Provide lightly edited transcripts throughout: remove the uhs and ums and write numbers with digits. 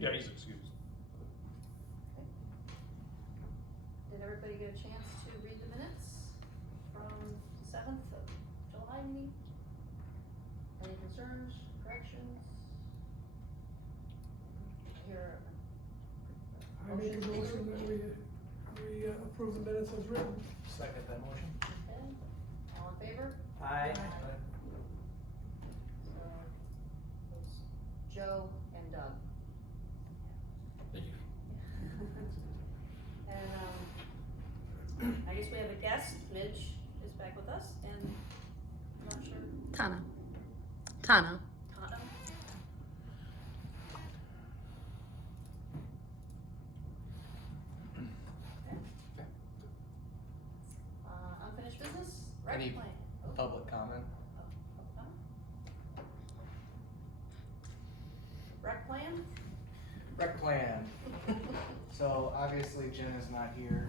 Yeah, he's excused. Okay. Did everybody get a chance to read the minutes from the 7th of July meeting? Any concerns, corrections? Here. I make a motion that we approve the minutes as written. Second that motion. Okay, all in favor? Aye. So, it's Joe and Doug. Thank you. And, I guess we have a guest, Midge is back with us, and I'm not sure, Tana. Tana? Unfinished business, rec Any plan. Oh, Public comment. Rec plan? Rec plan. So obviously Jen is not here.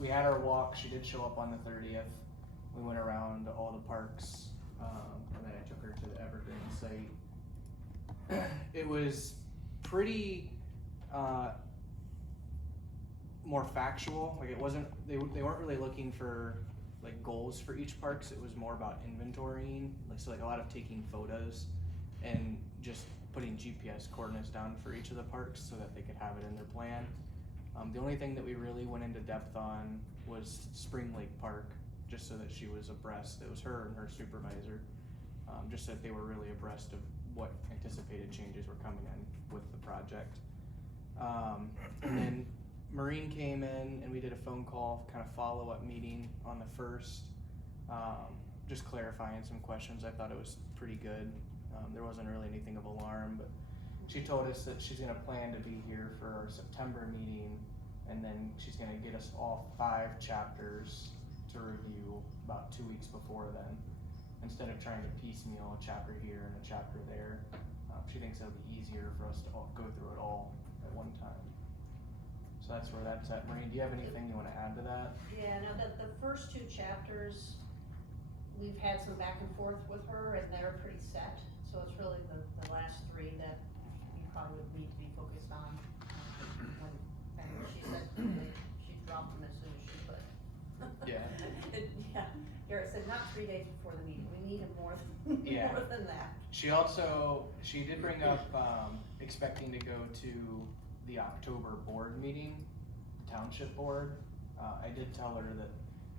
We had our walk, she did show up on the 30th. We went around all the parks, and then I took her to the Evergreen site. It was pretty, more factual, like it wasn't, they weren't really looking for like goals for each parks, it was more about inventorying, like a lot of taking photos and just putting GPS coordinates down for each of the parks so that they could have it in their plan. The only thing that we really went into depth on was Spring Lake Park, just so that she was abreast, it was her and her supervisor, just so that they were really abreast of what anticipated changes were coming in with the project. And then Marine came in and we did a phone call, kind of follow-up meeting on the 1st, just clarifying some questions. I thought it was pretty good. There wasn't really anything of alarm, but she told us that she's gonna plan to be here for our September meeting, and then she's gonna get us all 5 chapters to review about 2 weeks before then, instead of trying to piecemeal a chapter here and a chapter there. She thinks it'll be easier for us to all go through it all at one time. So that's where that's at. Maureen, do you have anything you want to add to that? Yeah, no, the first 2 chapters, we've had some back and forth with her, and they're pretty set. So it's really the last 3 that you probably would need to be focused on. And she said she dropped them as soon as she could. Yeah. Yeah, Garrett said not 3 days before the meeting, we needed more than, Yeah. more than that. She did bring up expecting to go to the October board meeting, the Township board. I did tell her that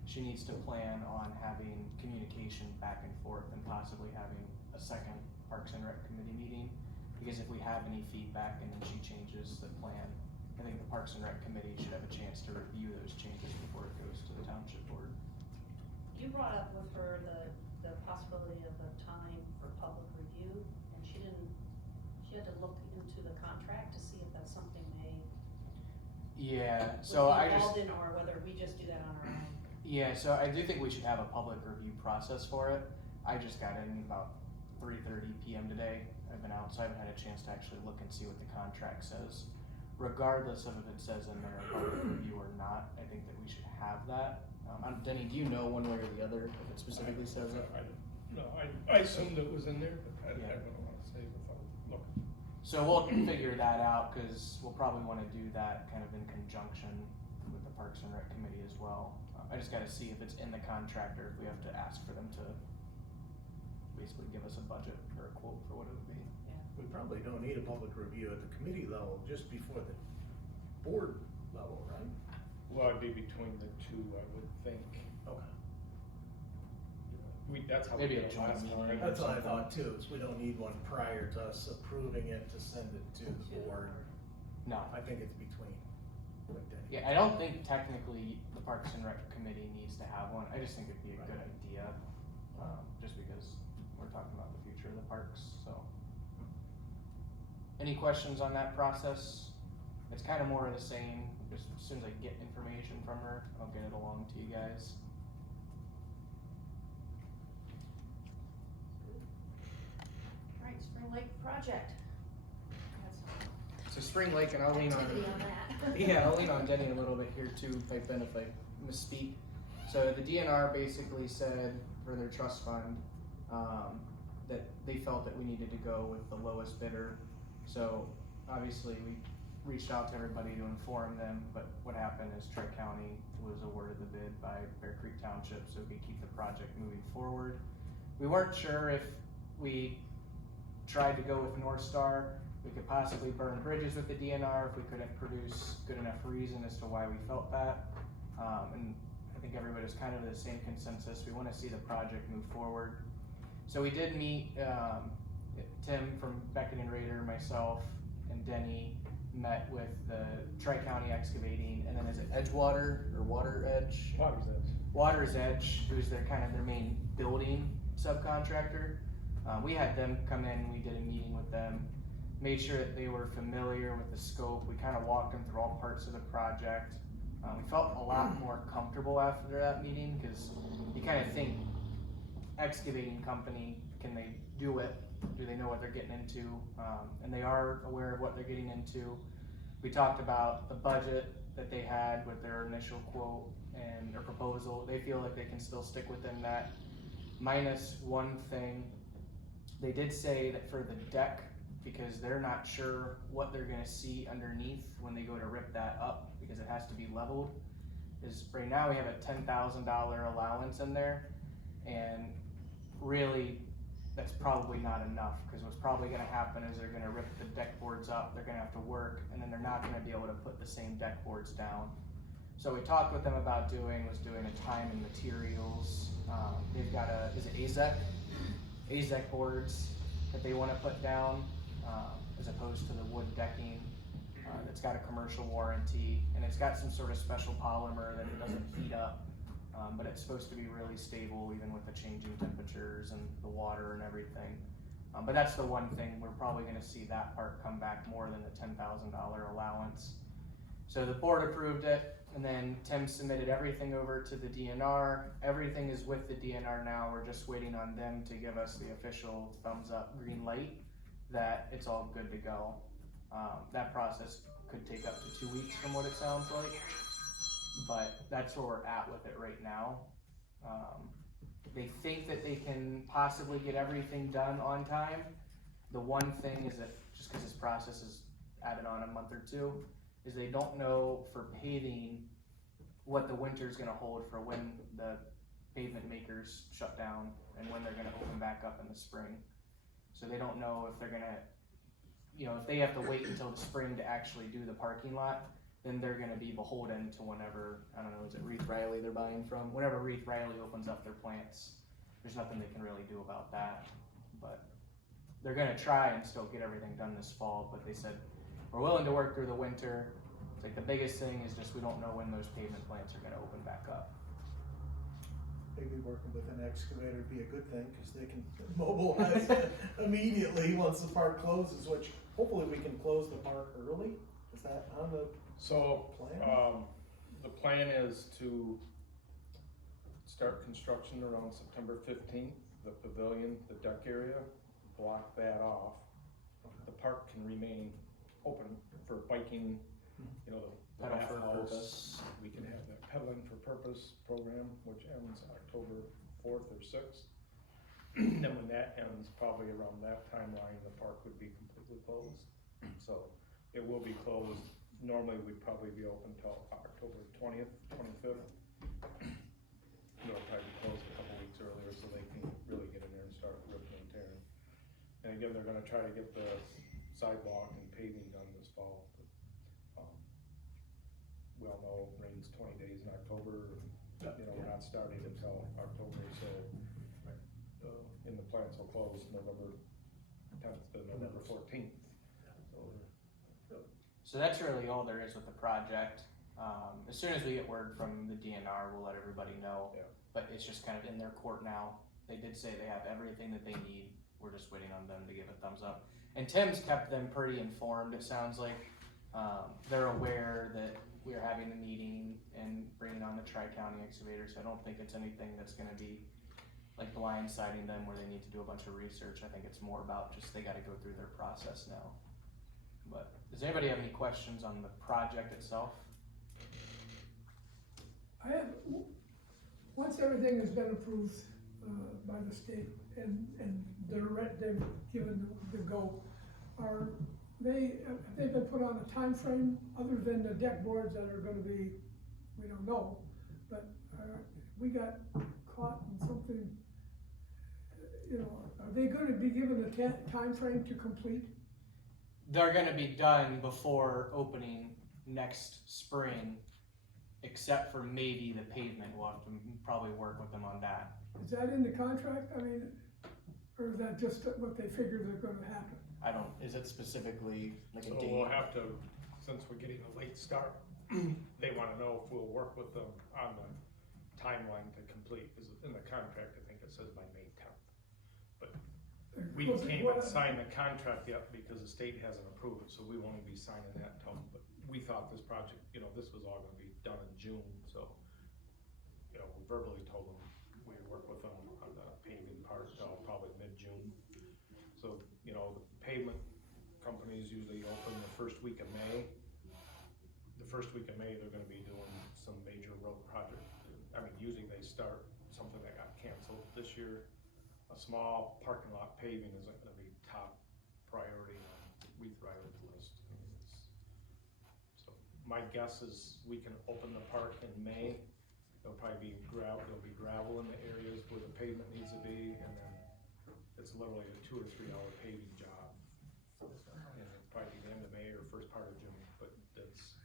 she needs to plan on having communication back and forth and possibly having a second Parks and Rec committee meeting, because if we have any feedback and then she changes the plan, I think the Parks and Rec committee should have a chance to review those changes before it goes to the Township board. You brought up with her the possibility of a time for public review, and she had to look into the contract to see if that's something they Yeah, would so be I just. involved in, or whether we just do that on our own. Yeah, so I do think we should have a public review process for it. I just got in about 3:30 p.m. today. I've been out, so I haven't had a chance to actually look and see what the contract says. Regardless of if it says in there a public review or not, I think that we should have that. Denny, do you know one way or the other if it specifically says it? I assumed it was in there, but I Yeah. wouldn't want to say without looking. So we'll figure that out, because we'll probably want to do that kind of in conjunction with the Parks and Rec committee as well. I just gotta see if it's in the contract or if we have to ask for them to basically give us a budget or a quote for what it would be. We probably don't need a public review at the committee level, just before the board level, right? Well, it'd be between the 2, I would think. Okay. That's how Maybe we a did it joint last meeting. time. That's what I thought too, is we don't need one prior to us approving it to send it to the board. No. I think it's between. like Denny. Yeah, I don't think technically the Parks and Rec committee needs to have one. I just think it'd be a good idea, just because we're talking about the future of the parks, so. Any questions on that process? It's kind of more of the same, just as soon as I get information from her, I'll get it along to you guys. Alright, Spring Lake project. So Spring Lake, and I'll lean on. Activity on that. Yeah, I'll lean on Denny a little bit here too, pipe in if I misspeak. So the DNR basically said for their trust fund, that they felt that we needed to go with the lowest bidder. So obviously we reached out to everybody to inform them, but what happened is Tri-County was awarded the bid by Bear Creek Township so we could keep the project moving forward. We weren't sure if we tried to go with North Star, we could possibly burn bridges with the DNR if we couldn't produce good enough reason as to why we felt that. And I think everybody's kind of the same consensus. We want to see the project move forward. So we did meet, Tim from Beckett and Rader, myself, and Denny met with the Tri-County Excavating, and then is it Edgewater or Water Edge? Water's Edge, who's their kind of their main building subcontractor. We had them come in, we did a meeting with them, made sure that they were familiar with the scope. We kind of walked them through all parts of the project. We felt a lot more comfortable after that meeting because you kind of think excavating company, can they do it? Do they know what they're getting into? And they are aware of what they're getting into. We talked about the budget that they had with their initial quote and their proposal. They feel like they can still stick within that, minus one thing. They did say that for the deck, because they're not sure what they're gonna see underneath when they go to rip that up, because it has to be leveled, is right now we have a $10,000 allowance in there, and really that's probably not enough, because what's probably gonna happen is they're gonna rip the deck boards up, they're gonna have to work, and then they're not gonna be able to put the same deck boards down. So we talked with them about doing a time and materials. They've got is it AZEC boards that they wanna put down, as opposed to the wood decking. That's got a commercial warranty, and it's got some sort of special polymer that it doesn't heat up. But it's supposed to be really stable even with the changing temperatures and the water and everything. But that's the one thing, we're probably gonna see that part come back more than the $10,000 allowance. So the board approved it, and then Tim submitted everything over to the DNR. Everything is with the DNR now, we're just waiting on them to give us the official thumbs up, green light, that it's all good to go. That process could take up to 2 weeks from what it sounds like. But that's where we're at with it right now. They think that they can possibly get everything done on time. The one thing is that, just because this process is added on a month or two, is they don't know for paving what the winter is gonna hold for when the pavement makers shut down and when they're gonna open back up in the spring. So they don't know if they're gonna, if they have to wait until the spring to actually do the parking lot, then they're gonna be beholden to whenever, I don't know, is it Reith Riley they're buying from? Whenever Reith Riley opens up their plants, there's nothing they can really do about that. But they're gonna try and still get everything done this fall, but they said, we're willing to work through the winter. It's like the biggest thing is just we don't know when those pavement plants are gonna open back up. Maybe working with an excavator would be a good thing, because they can mobilize immediately once the park closes, which hopefully we can close the park early. Is that on the plan? The plan is to start construction around September 15th, the pavilion, the deck area, block that off. The park can remain open for biking, the Pedal for bathhouse. purpose. We can have that pedaling for purpose program, which ends October 4th or 6th. Then when that ends, probably around that timeline, the park would be completely closed. So it will be closed. Normally we'd probably be open till October 20th, 25th. It'll probably be closed a couple weeks earlier so they can really get in there and start ripping and tearing. And again, they're gonna try to get the sidewalk and paving done this fall. But, we all know rain's 20 days in October. We're not starting until October, so and the plants will close November 10th to November 14th. So that's really all there is with the project. As soon as we get word from the DNR, we'll let everybody know. Yeah. But it's just kind of in their court now. They did say they have everything that they need. We're just waiting on them to give a thumbs up. And Tim's kept them pretty informed, it sounds like. They're aware that we're having a meeting and bringing on the Tri-County excavator, so I don't think it's anything that's gonna be like blindsiding them where they need to do a bunch of research. I think it's more about just they gotta go through their process now. But does anybody have any questions on the project itself? I have, once everything has been approved, by the state and they've given the go, have they been put on a time frame other than the deck boards that are gonna be, we don't know, but, we got caught in something, you know, are they gonna be given a time frame to complete? They're gonna be done before opening next spring, except for maybe the pavement. We'll have to probably work with them on that. Is that in the contract? I mean, or is that just what they figure they're gonna happen? I don't, is it specifically like a So date? we'll have to, since we're getting a late start, they wanna know if we'll work with them on the timeline to complete, cause in the contract, I think it says by May 10th. But we Was it can't even what- sign the contract yet because the state hasn't approved it, so we won't be signing that until, but we thought this project, you know, this was all gonna be done in June, so, you know, we verbally told them we work with them on the paving part till probably mid-June. So, you know, the pavement companies usually open the first week of May. The first week of May, they're gonna be doing some major road project. I mean, usually they start something that got canceled this year. A small parking lot paving isn't gonna be top priority on Wreath Riders list. I mean, so my guess is we can open the park in May. There'll probably be gravel in the areas where the pavement needs to be, and then it's literally a 2 or 3 hour paving job. And it'll probably be the end of May or first part of June, but that's,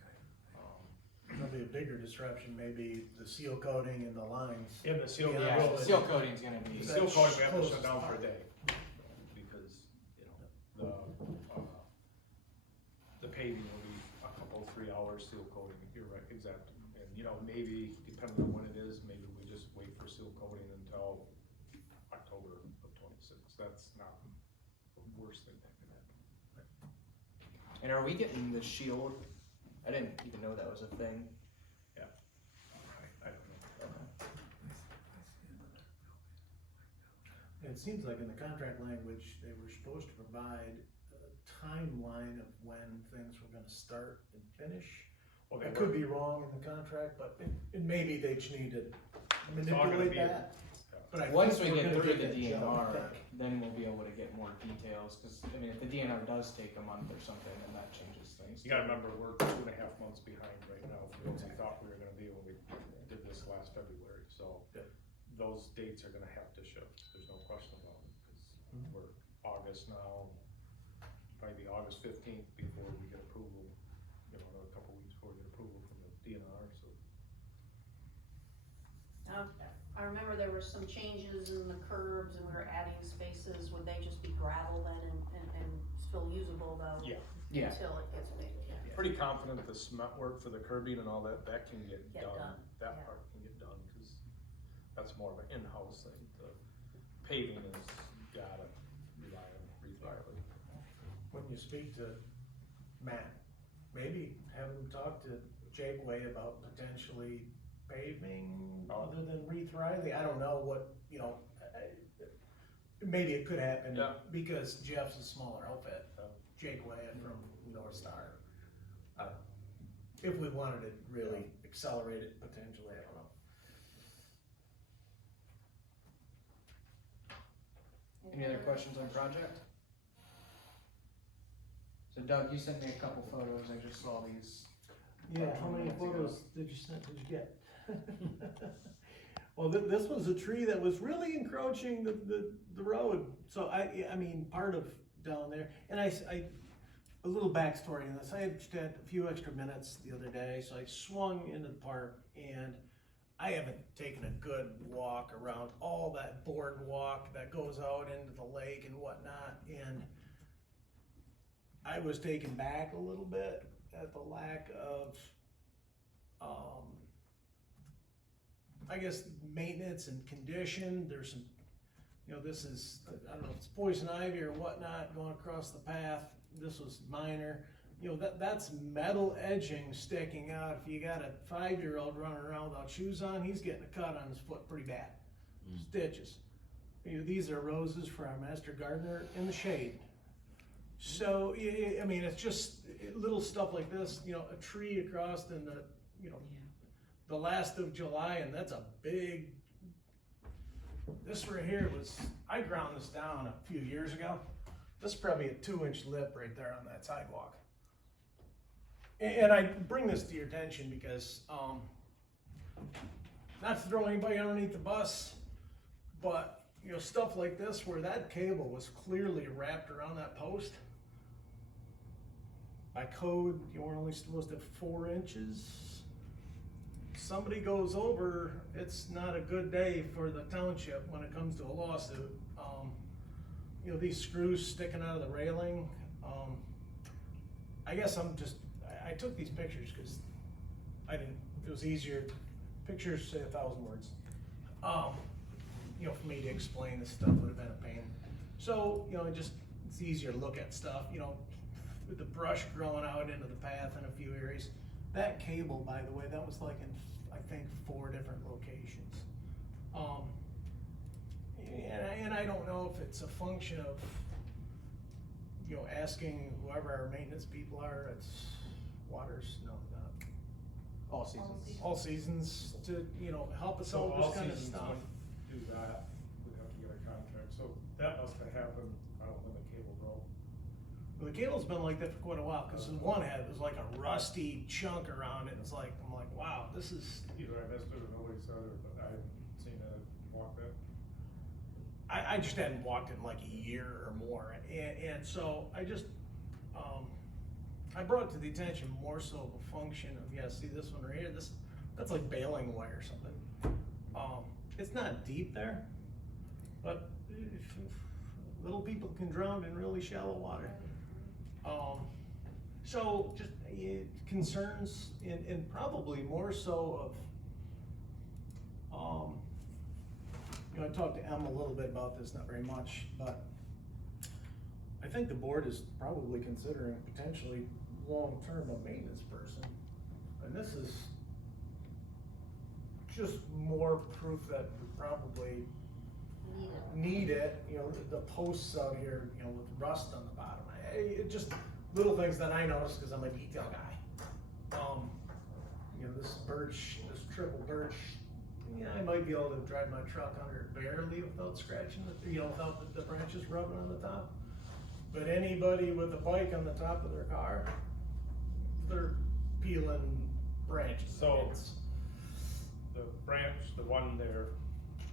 There'll be a bigger disruption, maybe the seal coating and the lines. in the seal. Yeah, Yeah, well, the seal coating's gonna be, The seal coating, we have to Close shut down for a spot. day, because, you know, the paving will be a couple, 3 hours seal coating, you're right, exactly. And, you know, maybe, depending on when it is, maybe we just wait for seal coating until October of 26, that's not the worst thing that can happen. and are we getting the shield? I didn't even know that was a thing. I don't know. It seems like in the contract language, they were supposed to provide a timeline of when things were gonna start and finish. Well, I they could were, be wrong in the contract, but it maybe they just need to all gonna manipulate be- that. But I Once think we we're get gonna through the that job, DNR, I think. then we'll be able to get more details, cause I mean, if the DNR does take a month or something, then that changes things. you gotta remember, we're 2.5 months behind right now from what we thought we were gonna be when we did this last February, so. Yeah. Those dates are gonna have to shift, there's no question about it, cause we're August now, probably be August 15th before we get approval, you know, another couple weeks before we get approval from the DNR, so. I remember there were some changes in the curbs and we were adding spaces, would they just be gravel then and still usable though? Yeah. Yeah, Until it gets made, yeah. Pretty confident the cement work for the curbing and all that, that can get Get done, done, that yeah. part can get done, cause that's more of an in-house thing, the paving is gotta rely on Wreath Riley. When you speak to Matt, maybe have him talk to Jake Way about potentially paving other than Wreath Riley. I don't know what, you know, maybe it could happen Yeah. because Jeff's a smaller outfit. Yeah. Jake Way from North Star. If we wanted to really accelerate it potentially, I don't know. any other questions on project? So Doug, you sent me a couple photos, I just saw these. Yeah, how many photos did you get? Well, this was a tree that was really encroaching the road, so I mean, part of down there, and a little backstory on this, I had a few extra minutes the other day, so I swung into the park, and I haven't taken a good walk around all that boardwalk that goes out into the lake and whatnot, and I was taken back a little bit at the lack of, I guess, maintenance and condition. There's some, you know, this is, I don't know if it's poison ivy or whatnot going across the path. This was minor. You know, that's metal edging sticking out. If you got a 5-year-old running around without shoes on, he's getting a cut on his foot pretty bad. Stitches. You know, these are roses for our master gardener in the shade. So, I mean, it's just little stuff like this, you know, a tree across in the, you know, the last of July, and that's a big this right here I ground this down a few years ago. This is probably a 2-inch lip right there on that sidewalk. And I bring this to your attention because, not to throw anybody underneath the bus, but you know, stuff like this where that cable was clearly wrapped around that post. By code, you're only supposed to have 4 inches. Somebody goes over, it's not a good day for the township when it comes to a lawsuit. You know, these screws sticking out of the railing. I guess I took these pictures because it was easier. Pictures say 1,000 words. You know, for me to explain this stuff would have been a pain. So, you know, it's easier to look at stuff, you know, with the brush growing out into the path in a few areas. That cable, by the way, that was like in, I think, 4 different locations. And I don't know if it's a function of, you know, asking whoever our maintenance people are, it's Waters, no, not All seasons. all seasons, to, you know, help us So out with all this kind of seasons stuff. wouldn't do that, we'd have to get a contract, so that must have happened, I don't know when the cable broke. Well, the cable's been like that for quite a while, because the one had, was like a rusty chunk around it, it's like, I'm like, wow, this is, Either I missed it or nobody said it, but I haven't seen it walk that. I just hadn't walked it in like a year or more, and so I just, I brought it to the attention more so of a function of, yeah, see this one right here, that's like baling wire or something. It's not deep there, but little people can drown in really shallow water. So just concerns, and probably more so of, you know, I talked to Em a little bit about this, not very much, but I think the board is probably considering potentially long-term a maintenance person. And this is just more proof that we probably need it. You know, the posts out here, you know, with rust on the bottom. It just little things that I noticed because I'm a detail guy. You know, this birch, this triple birch, yeah, I might be able to drive my truck under it barely without scratching it, you know, without the branches rubbing on the top. But anybody with a bike on the top of their car, they're peeling branches. So, the branch, the one there,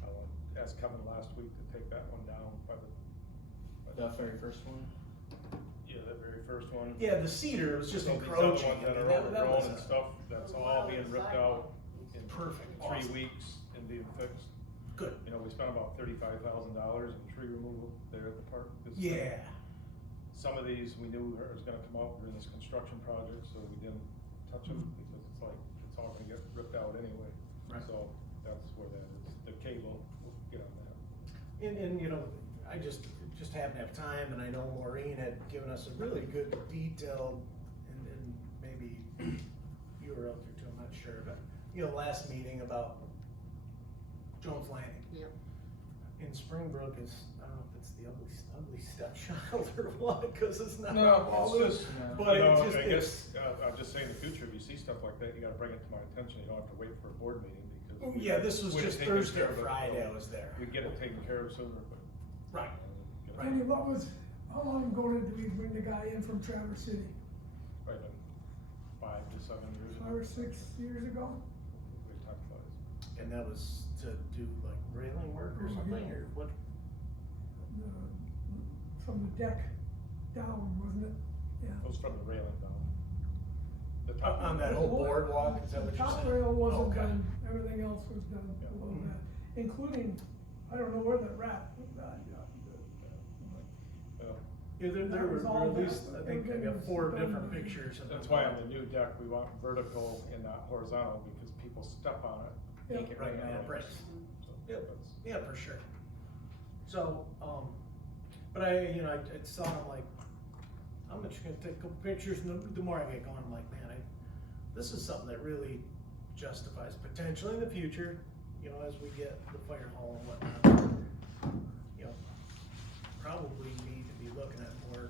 I asked Kevin last week to take that one down by The very first one. yeah, that very first one. Yeah, the cedar was just So these other encroaching. ones that I are mean, that was overgrown and stuff, that's all being ripped out in Perfect, 3 awesome. weeks and being fixed. Good. You know, we spent about $35,000 in tree removal there at the park. this Yeah. Some of these, we knew it was gonna come out during this construction project, so we didn't touch them, because it's like, it's all gonna get ripped out anyway. Right. So, that's where that is, the cable, we'll get on that. And you know, I just happened to have time, and I know Maureen had given us a really good detailed, and maybe you were out there too, I'm not sure, but, you know, last meeting about Jones Landing. Yep. In Springbrook is, I don't know if it's the ugly stepchild or what, cause it's not. No, Walloon, it's just, but no, it's just, I it's, guess, I'm just saying in the future, if you see stuff like that, you gotta bring it to my attention, you don't have to wait for a board meeting, because. yeah, this was we'd just have taken Thursday care or of it, Friday so I was there. We'd get it taken care of sooner, but. Right. Get it- Randy, how long ago did we bring the guy in from Traverse City? Probably been 5 to 7 years. 5 or 6 years ago? We talked about it. And that was to do like railing work or something, or what? From the deck down, wasn't it? Yeah. It was from the railing down. The top. On that whole boardwalk, is that what The you're top saying? rail wasn't Okay. done, everything else was done Yeah. below that, including, I don't know where the wrap, Yeah, there That were was all at least, done. I think, I Everything got was 4 done different by- pictures of. That's why on the new deck, we want vertical and not horizontal, because people step on it, Yeah. take it Right, right and out. it breaks. So, Yep. that's- Yeah, for sure. So, but I saw, I'm like, I'm just gonna take a couple pictures, and the more I get going, I'm like, man, this is something that really justifies potentially in the future, you know, as we get the fire hall and whatnot, you know, probably need to be looking at more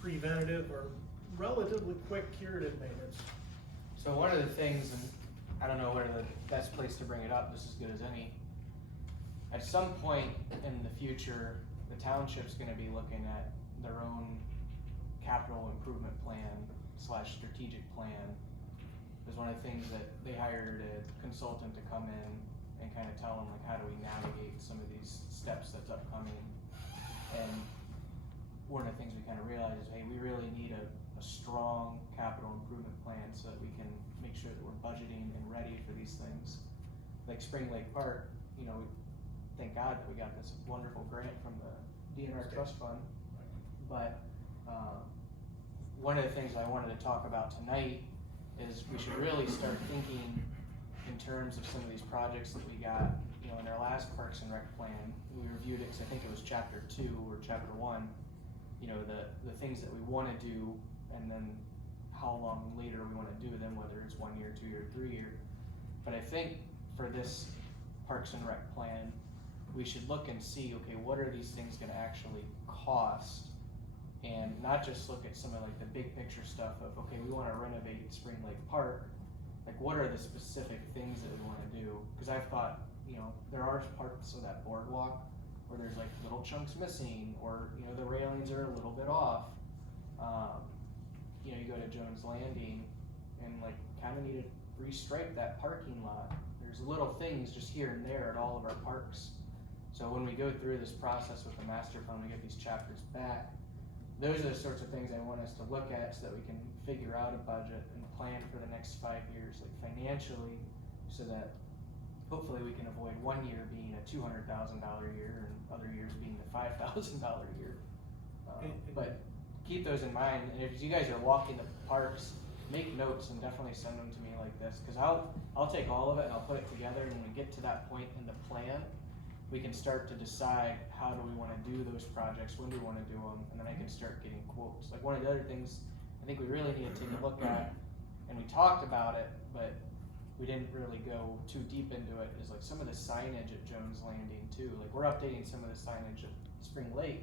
preventative or relatively quick curative maintenance. So one of the things, and I don't know where the best place to bring it up, just as good as any, at some point in the future, the township's gonna be looking at their own capital improvement plan / strategic plan. Is one of the things that they hired a consultant to come in and kind of tell them, like, how do we navigate some of these steps that's upcoming? And one of the things we kind of realized is, hey, we really need a strong capital improvement plan so that we can make sure that we're budgeting and ready for these things. Like Spring Lake Park, you know, thank God that we got this wonderful grant from the DNR Trust Fund. But one of the things I wanted to talk about tonight is we should really start thinking in terms of some of these projects that we got, you know, in our last Parks and Rec plan. We reviewed it, 'cause I think it was chapter 2 or chapter 1, you know, the things that we wanna do, and then how long later we wanna do them, whether it's 1 year, 2 year, 3 year. But I think for this Parks and Rec plan, we should look and see, okay, what are these things gonna actually cost? And not just look at some of like the big picture stuff of, okay, we wanna renovate Spring Lake Park. Like, what are the specific things that we wanna do? Cause I've thought, you know, there are parts of that boardwalk where there's like little chunks missing, or, you know, the railings are a little bit off. You know, you go to Jones Landing and like kinda need to restripe that parking lot. There's little things just here and there at all of our parks. So when we go through this process with the master plan, we get these chapters back. Those are the sorts of things I want us to look at so that we can figure out a budget and plan for the next 5 years, like financially, so that hopefully we can avoid 1 year being a $200,000 year and other years being a $5,000 year. But keep those in mind, and if you guys are walking the parks, make notes and definitely send them to me like this, because I'll take all of it and I'll put it together, and when we get to that point in the plan, we can start to decide how do we want to do those projects, when do we want to do them, and then I can start getting quotes. Like one of the other things I think we really need to take a look at, and we talked about it, but we didn't really go too deep into it, is like some of the signage at Jones Landing too. Like we're updating some of the signage at Spring Lake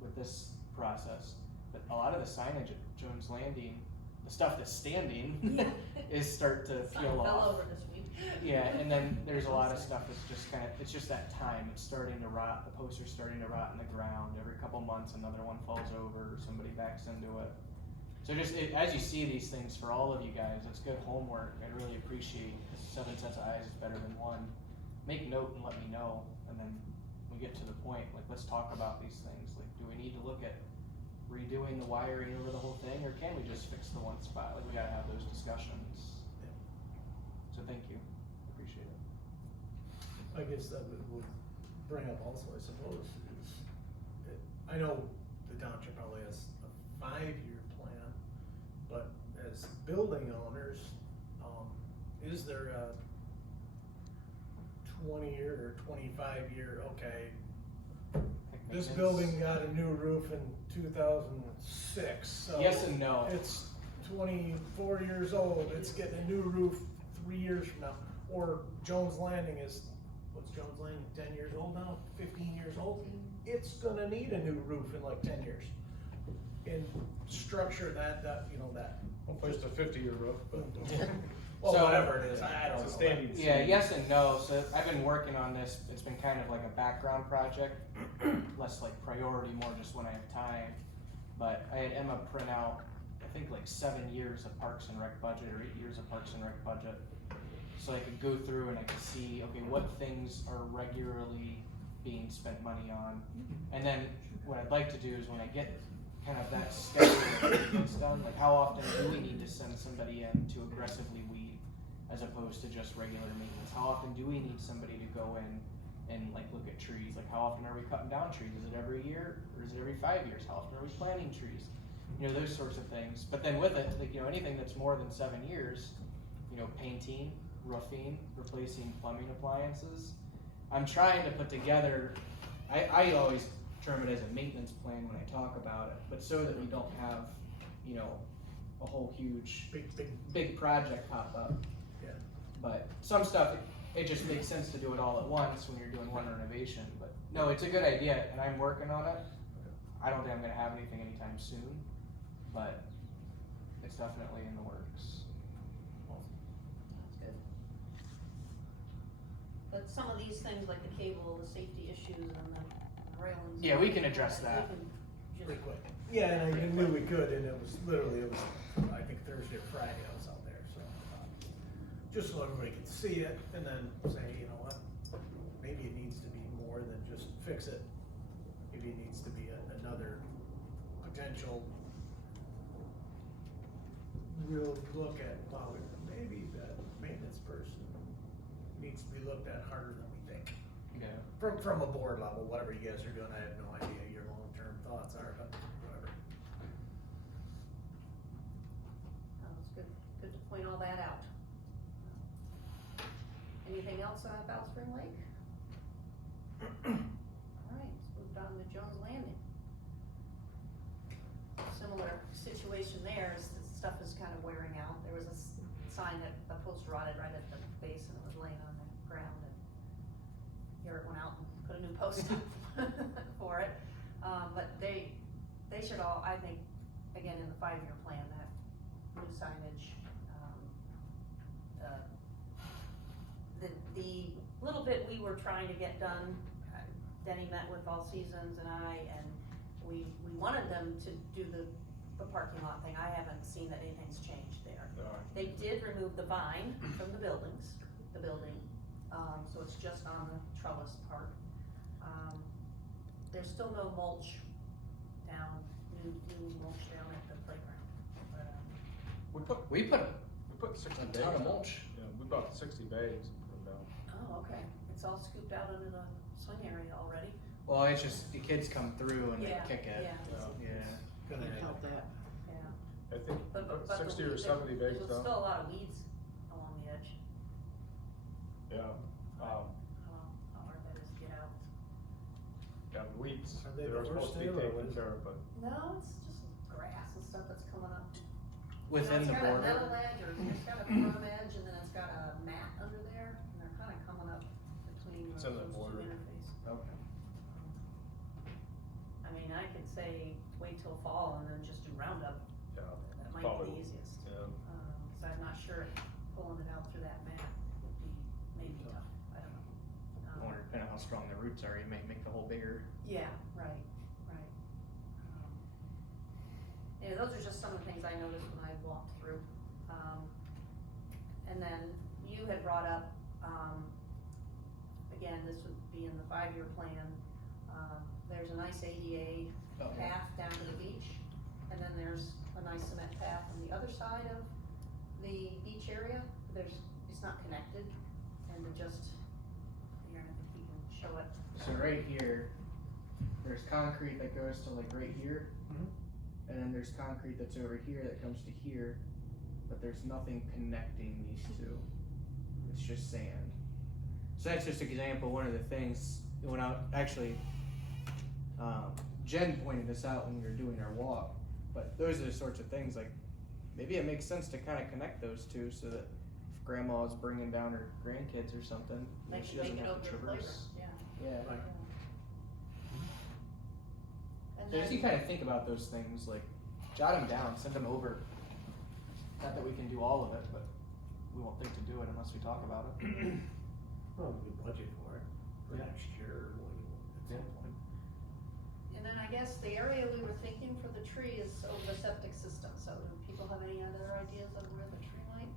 with this process, but a lot of the signage at Jones Landing, the stuff that's standing, is start to peel off. Fell over this week. Yeah, and then there's a lot of stuff that's just kind of, it's just that time, it's starting to rot, the poster's starting to rot in the ground, every couple months another one falls over, somebody backs into it. So just, as you see these things, for all of you guys, it's good homework, I really appreciate, 7 sets of eyes is better than 1. Make note and let me know, and then when we get to the point, like let's talk about these things, like do we need to look at redoing the wiring over the whole thing, or can we just fix the one spot? Like we gotta have those discussions. So thank you, appreciate it. I guess that would bring up also, I suppose, is, I know the township probably has a 5-year plan, but as building owners, is there a 20-year or 25-year, okay, this building got a new roof in 2006, so. Yes and no. It's 24 years old, it's getting a new roof 3 years from now. Or Jones Landing is, what's Jones Landing, 10 years old now, 15 years old? It's gonna need a new roof in like 10 years. And structure that, you know, that. Hopefully it's a 50-year roof, but. Well, So- whatever it is, I don't It's a know. standing. Yeah, yes and no. So I've been working on this. It's been kind of like a background project, less like priority, more just when I have time. But I had Emma print out, I think like 7 years of Parks and Rec budget, or 8 years of Parks and Rec budget. So I could go through and I could see, okay, what things are regularly being spent money on. And then what I'd like to do is when I get kind of that schedule of maintenance done, like how often do we need to send somebody in to aggressively weed as opposed to just regular maintenance? How often do we need somebody to go in and like look at trees? Like how often are we cutting down trees? Is it every year or is it every 5 years? How often are we planting trees? You know, those sorts of things. But then with it, like, you know, anything that's more than 7 years, you know, painting, roofing, replacing plumbing appliances. I'm trying to put together, I always term it as a maintenance plan when I talk about it, but so that we don't have, you know, a whole huge big project pop up. Yeah. But some stuff, it just makes sense to do it all at once when you're doing one renovation. But no, it's a good idea, and I'm working on it. I don't think I'm gonna have anything anytime soon, but it's definitely in the works. That's good. But some of these things like the cable, the safety issues and the railings. Yeah, we can address that. We can just- Pretty quick. Yeah, and I knew we could, and it was I think Thursday or Friday I was out there, so. Just so everybody could see it, and then say, you know what, maybe it needs to be more than just fix it. Maybe it needs to be another potential real look at, wow, maybe that maintenance person needs to be looked at harder than we think. Yeah. From a board level, whatever you guys are doing, I have no idea your long-term thoughts are, but whatever. Oh, it's good to point all that out. Anything else on Bell Spring Lake? Alright, let's move on to Jones Landing. Similar situation there, is the stuff is kind of wearing out. There was a sign that the post rotted right at the base and it was laying on the ground, and Garrett went out and put a new post up for it. But they should all, I think, again, in the 5-year plan, that new signage, the little bit we were trying to get done, Denny met with All Seasons and we wanted them to do the parking lot thing. I haven't seen that anything's changed there. They did remove the vine from the building, so it's just on the trellis part. There's still no mulch down, new mulch down at the playground. But, We put 60 A bags. ton of down. mulch. Yeah, we bought 60 bags and put them down. oh, okay, it's all scooped out into the swing area already. Well, it's just the kids come through and Yeah, they kick it. yeah. Yeah. Gonna Can't help that. Yeah. I think But put the 60 or weed- 70 bags There's down. still a lot of weeds along the edge. Yeah, How hard that is to get out. yeah, weeds, Are they they're the supposed worst to be there, or taken what is care of, but No, it's just grass and stuff that's coming up. Within the It's got a metal border. edge, or it's got a firm edge, and then it's got a mat under there, and they're kinda coming up between It's those in the two border. interfaces. Okay. I mean, I could say wait till fall and then just do Roundup, yeah. that might Probably. be the easiest. Yeah, So I'm not sure if pulling it out through that mat would be maybe tough, I don't know. Or depending on how strong the roots are, you might make the hole bigger. Yeah, right. Yeah, those are just some of the things I noticed when I walked through. And then you had brought up, again, this would be in the 5-year plan, there's a nice ADA Okay. path down to the beach, and then there's a nice cement path on the other side of the beach area. It's not connected, and it just, here, I think you can show it. So right here, there's concrete that goes to like right here. Mhm. And then there's concrete that's over here that comes to here, but there's nothing connecting these two. It's just sand. So that's just an example, one of the things, when I, actually, Jen pointed this out when we were doing our walk, but those are the sorts of things, like, maybe it makes sense to kinda connect those two so that if grandma's bringing down her grandkids or something, Make she doesn't it have over to the traverse. playground, Yeah. Right. And So just then- you kind of think about those things, like jot them down, send them over. Not that we can do all of it, but we won't think to do it unless we talk about it. Well, we could budget for it for Yeah. next year or at some point. And then I guess the area we were thinking for the tree is over the septic system, so do people have any other ideas of where the tree might?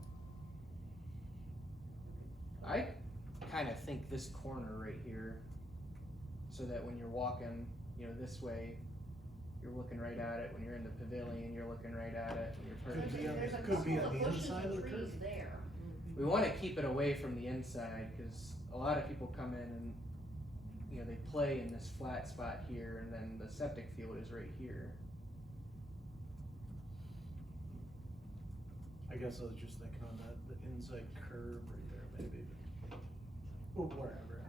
I kind of think this corner right here, so that when you're walking, you know, this way, you're looking right at it. When you're in the pavilion, you're looking right at it. When you're Could perfect. be on- There's a could be couple on of the bushes inside and of the trees curb. there. We want to keep it away from the inside because a lot of people come in and, you know, they play in this flat spot here, and then the septic field is right here. I guess I was just thinking on the inside curve right there, maybe, or wherever.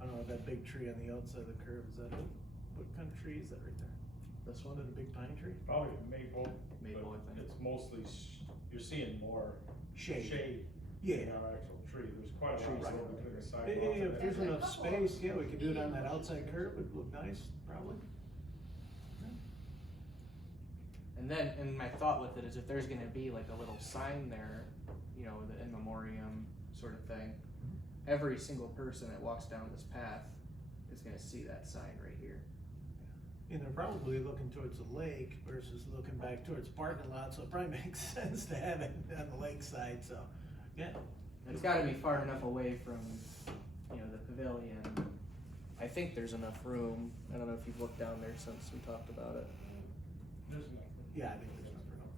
I don't know, that big tree on the outside of the curve, is that it? What kind of tree is that right there? This one, is it a big pine tree? probably maple, Maple, but I think. it's mostly, you're seeing more Shade. shade Yeah. than our actual tree, there's quite a lot Trees. of room between the sidewalk. Hey, if and there's There's a enough couple space, yeah, we could do it on that medium outside bushes. curve, it'd look nice, probably. And then, and my thought with it is if there's gonna be like a little sign there, you know, the in memoriam sort of thing, every single person that walks down this path is gonna see that sign right here. And they're probably looking towards the lake versus looking back towards the parking lot, so it probably makes sense to have it on the lake side, so, yeah. It's gotta be far enough away from, you know, the pavilion. I think there's enough room. I don't know if you've looked down there since we talked about it. There's enough. Yeah, I think there's enough room.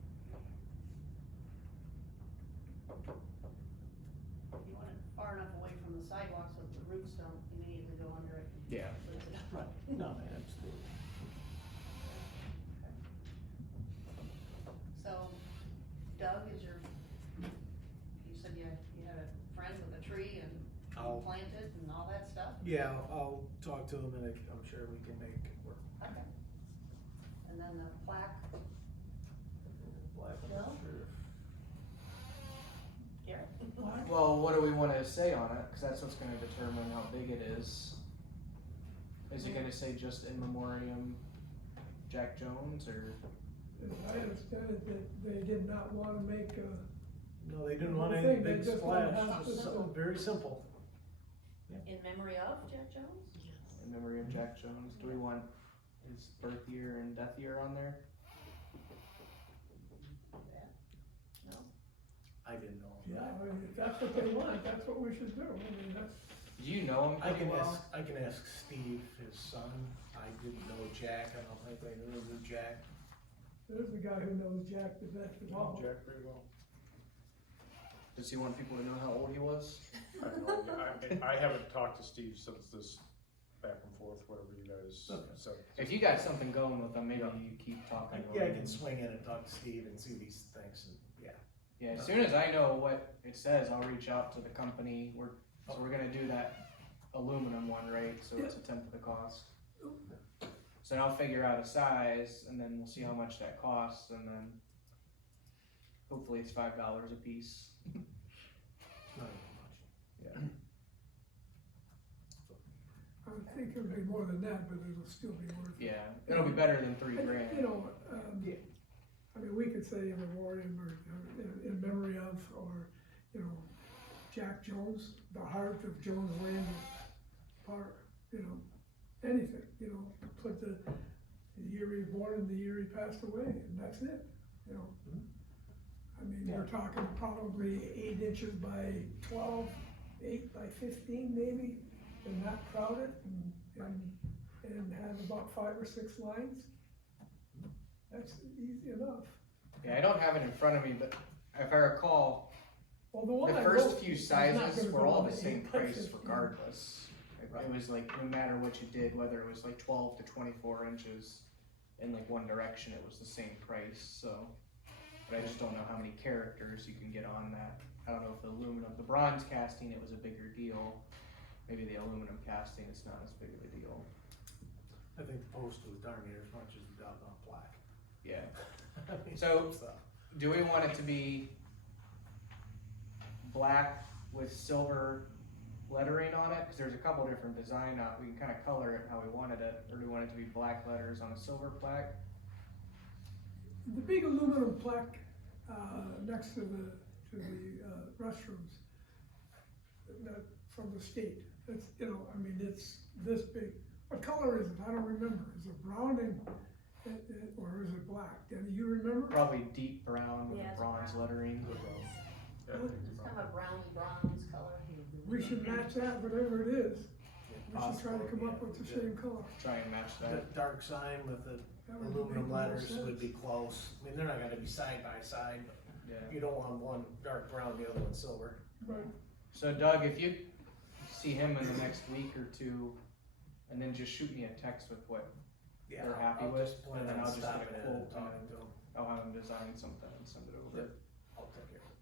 You want it far enough away from the sidewalk so that the roots don't immediately go under it. and Yeah. lose it. Right, no, absolutely. So, Doug, you said you had a friend with a tree and I'll- plant it and all that stuff? Yeah, I'll talk to them and I'm sure we can make it work. Okay. And then the plaque, I'm No? not sure if- Garrett? Well, what do we wanna say on it? Cause that's what's gonna determine how big it is. Is it gonna say just in memoriam Jack Jones, or? As I understand it, that they did not wanna make a, No, they didn't The want whole any thing, they big just wanna splash, have just to- something very simple. In memory of Jack Jones? In memory of Jack Jones, do we want his birth year and death year on there? No? I didn't know. yeah, I mean, if that's what they want, that's what we should do, I mean, that's, Do you know him I pretty can well? ask Steve, his son. I didn't know Jack. I don't think they knew Jack. there's a guy who knows Jack the best of all. Jack pretty well. Does he want people to know how old he was? I have no idea. I haven't talked to Steve since this back and forth, whatever you guys Okay. said. If you got something going with him, maybe Yeah. you keep talking. to Yeah, I him. can swing in and talk to Steve and see these things. And yeah. Yeah, as soon as I know what it says, I'll reach out to the company. So we're gonna do that aluminum one, right? So it's a tenth of the cost. So then I'll figure out a size, and then we'll see how much that costs, and then hopefully it's $5 a piece. Not even much. I would think it would be more than that, but it'll still be worth it. Yeah, it'll be better than $3 And, grand. you know, Yeah. I mean, we could say in memoriam or in memory of, or, you know, Jack Jones, the heart of Jones Landing Park, you know, anything, you know, put the year he was born and the year he passed away, and that's it, you know. I mean, we're talking probably 8 inches by 12, 8 by 15 maybe, and not crowded, and have about 5 or 6 lines. That's easy enough. Yeah, I don't have it in front of me, but if I recall, Well, the one the I first wrote few is not sizes gonna were go all on the to same 8 by price 15. regardless. It was like, no matter what you did, whether it was like 12 to 24 inches in like one direction, it was the same price, so. But I just don't know how many characters you can get on that. I don't know if the aluminum, the bronze casting, it was a bigger deal. Maybe the aluminum casting, it's not as big of a deal. I think the post was darn near as much as the doggone plaque. Yeah. I mean, So- Do we want it to be black with silver lettering on it? Cause there's a couple different design out, we can kinda color it how we wanted it, or do we want it to be black letters on a silver plaque? The big aluminum plaque, next to the restrooms, that, from the state, it's, you know, I mean, it's this big. What color is it? I don't remember. Is it brown or is it black? Danny, you remember? Probably deep brown with Yeah, a it's bronze brown. lettering. Yeah, I think It's it's kind of a browny bronze color. We should match that, whatever it is. We should try to Possible, come up yeah. with the same color. Try and match The that. dark sign with the That would aluminum make more letters sense. would be close. I mean, they're not gonna be side by side, but Yeah. you don't want one dark brown, the other one silver. Right. So Doug, if you see him in the next week or two, and then just shoot me a text with what Yeah, They're happy I'll with, just plan and then on I'll just get a stopping in quote and talking to them. I'll have him design something and send it over. Yep. I'll take care of it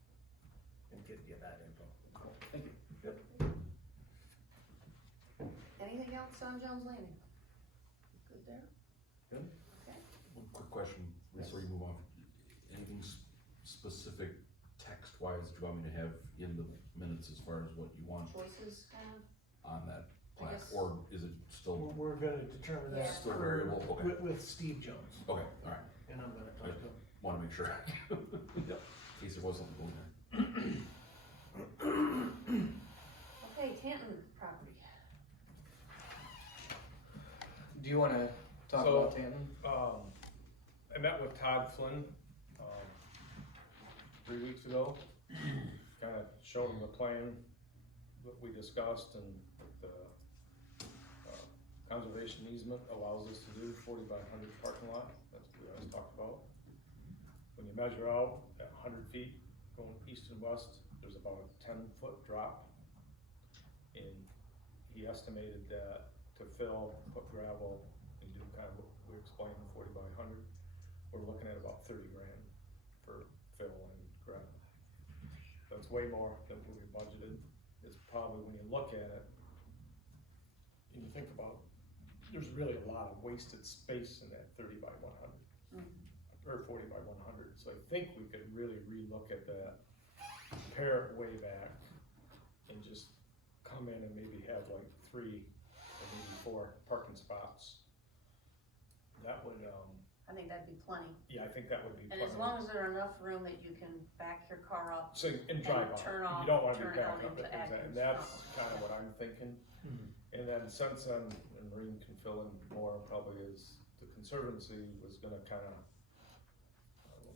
and get that info. Thank you. Anything else on Jones Landing? Good there? One quick question before you move on. Anything specific text-wise that you want me to have in the minutes as far as what you want Choices, kind of? on that I plaque? guess- Or is it still, We're gonna determine that. Yeah. Still variable, okay. With Steve Jones, okay, alright, and I'm gonna talk to him. wanna make sure. Yep. In case there was something going there. Okay, Do you wanna talk So- about Tanton? I met with Todd Flynn, 3 weeks ago. Kinda showed him the plan that we discussed, and the conservation easement allows us to do 40 by 100 parking lot. That's what we always talked about. When you measure out at 100 feet going east and west, there's about a 10-foot drop. And he estimated that to fill, put gravel, and do kind of what we explained, 40 by 100, we're looking at about 30 grand for fill and gravel. That's way more than what we budgeted. It's probably, when you look at it, and you think about, there's really a lot of wasted space in that 30 by 100. Or 40 by 100, so I think we could really relook at that, pare it way back, and just come in and maybe have like 3 or maybe 4 parking spots. That would, I think that'd be plenty. yeah, I think that would be And plenty. as long as there's enough room that you can back your car up. So, and drive on, turn it. off, You don't wanna be turn back out up, into exactly, Atkins. and that's kind of what I'm thinking. And then since then, and Maureen can fill in more, probably is the Conservancy was gonna kinda,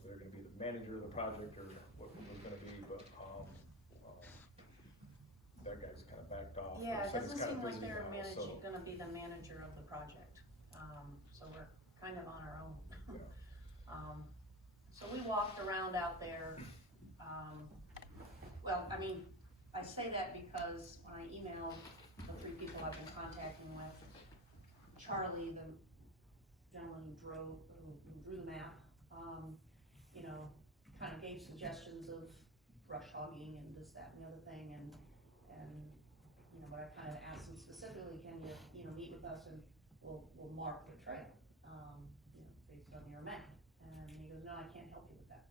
they're gonna be the manager of the project or what it was gonna be, but, that guy's kinda backed off. Yeah, it Said it's doesn't kinda seem like busy they're now, managing, so- gonna be the manager of the project, so we're kind of on our own. Yeah. So we walked around out there, well, I mean, I say that because when I emailed the 3 people I've been contacting with, Charlie, the gentleman who drew the map, you know, kind of gave suggestions of brush hogging and this, that, and the other thing, and, you know, but I kind of asked him specifically, can you know, meet with us and we'll mark the trail, you know, based on your map. And he goes, no, I can't help you with that.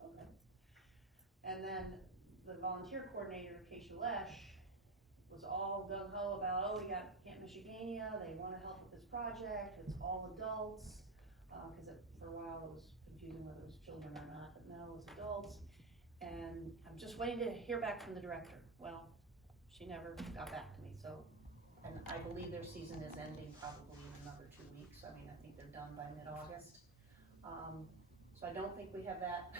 Okay. And then the volunteer coordinator, Keisha Lesh, was all gung ho about, oh, we got Camp Michigania, they wanna help with this project, it's all adults. Cause for a while it was confusing whether it was children or not, but no, it was adults. And I'm just waiting to hear back from the director. Well, she never got back to me, so, and I believe their season is ending probably in another 2 weeks. I mean, I think they're done by mid-August. So I don't think we have that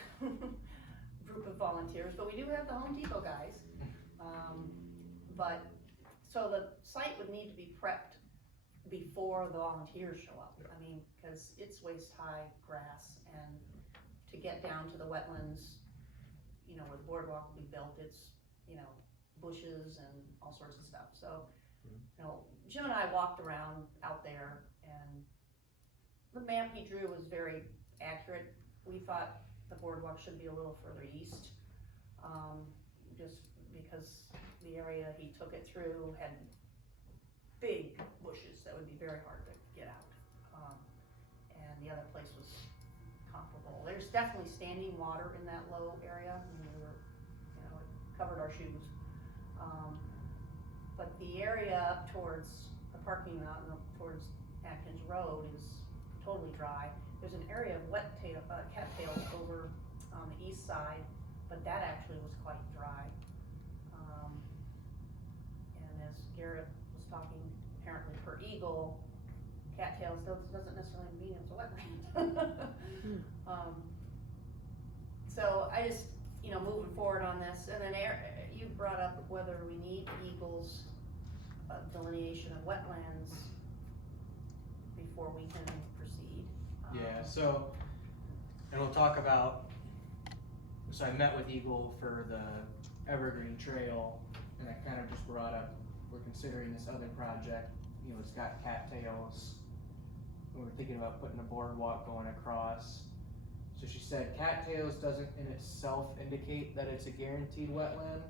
group of volunteers, but we do have the Home Depot guys. So the site would need to be prepped before the volunteers show up. I mean, cause it's waist-high grass, and to get down to the wetlands, you know, where the boardwalk will be built, it's, you know, bushes and all sorts of stuff. So, you know, Jim and I walked around out there, and the map he drew was very accurate. We thought the boardwalk should be a little further east, just because the area he took it through had big bushes that would be very hard to get out. And the other place was comparable. There's definitely standing water in that low area, and we were, you know, it covered our shoes. But the area up towards the parking lot and up towards Atkins Road is totally dry. There's an area of cattails over on the east side, but that actually was quite dry. And as Garrett was talking, apparently per eagle, cattails doesn't necessarily mean it's a wetland. So I just, you know, moving forward on this, and then you brought up whether we need eagles delineation of wetlands before we can proceed. Yeah, so, and we'll talk about, so I met with Eagle for the Evergreen Trail, and I kind of just brought up, we're considering this other project, you know, it's got cattails. We were thinking about putting a boardwalk going across. So she said cattails doesn't in itself indicate that it's a guaranteed wetland.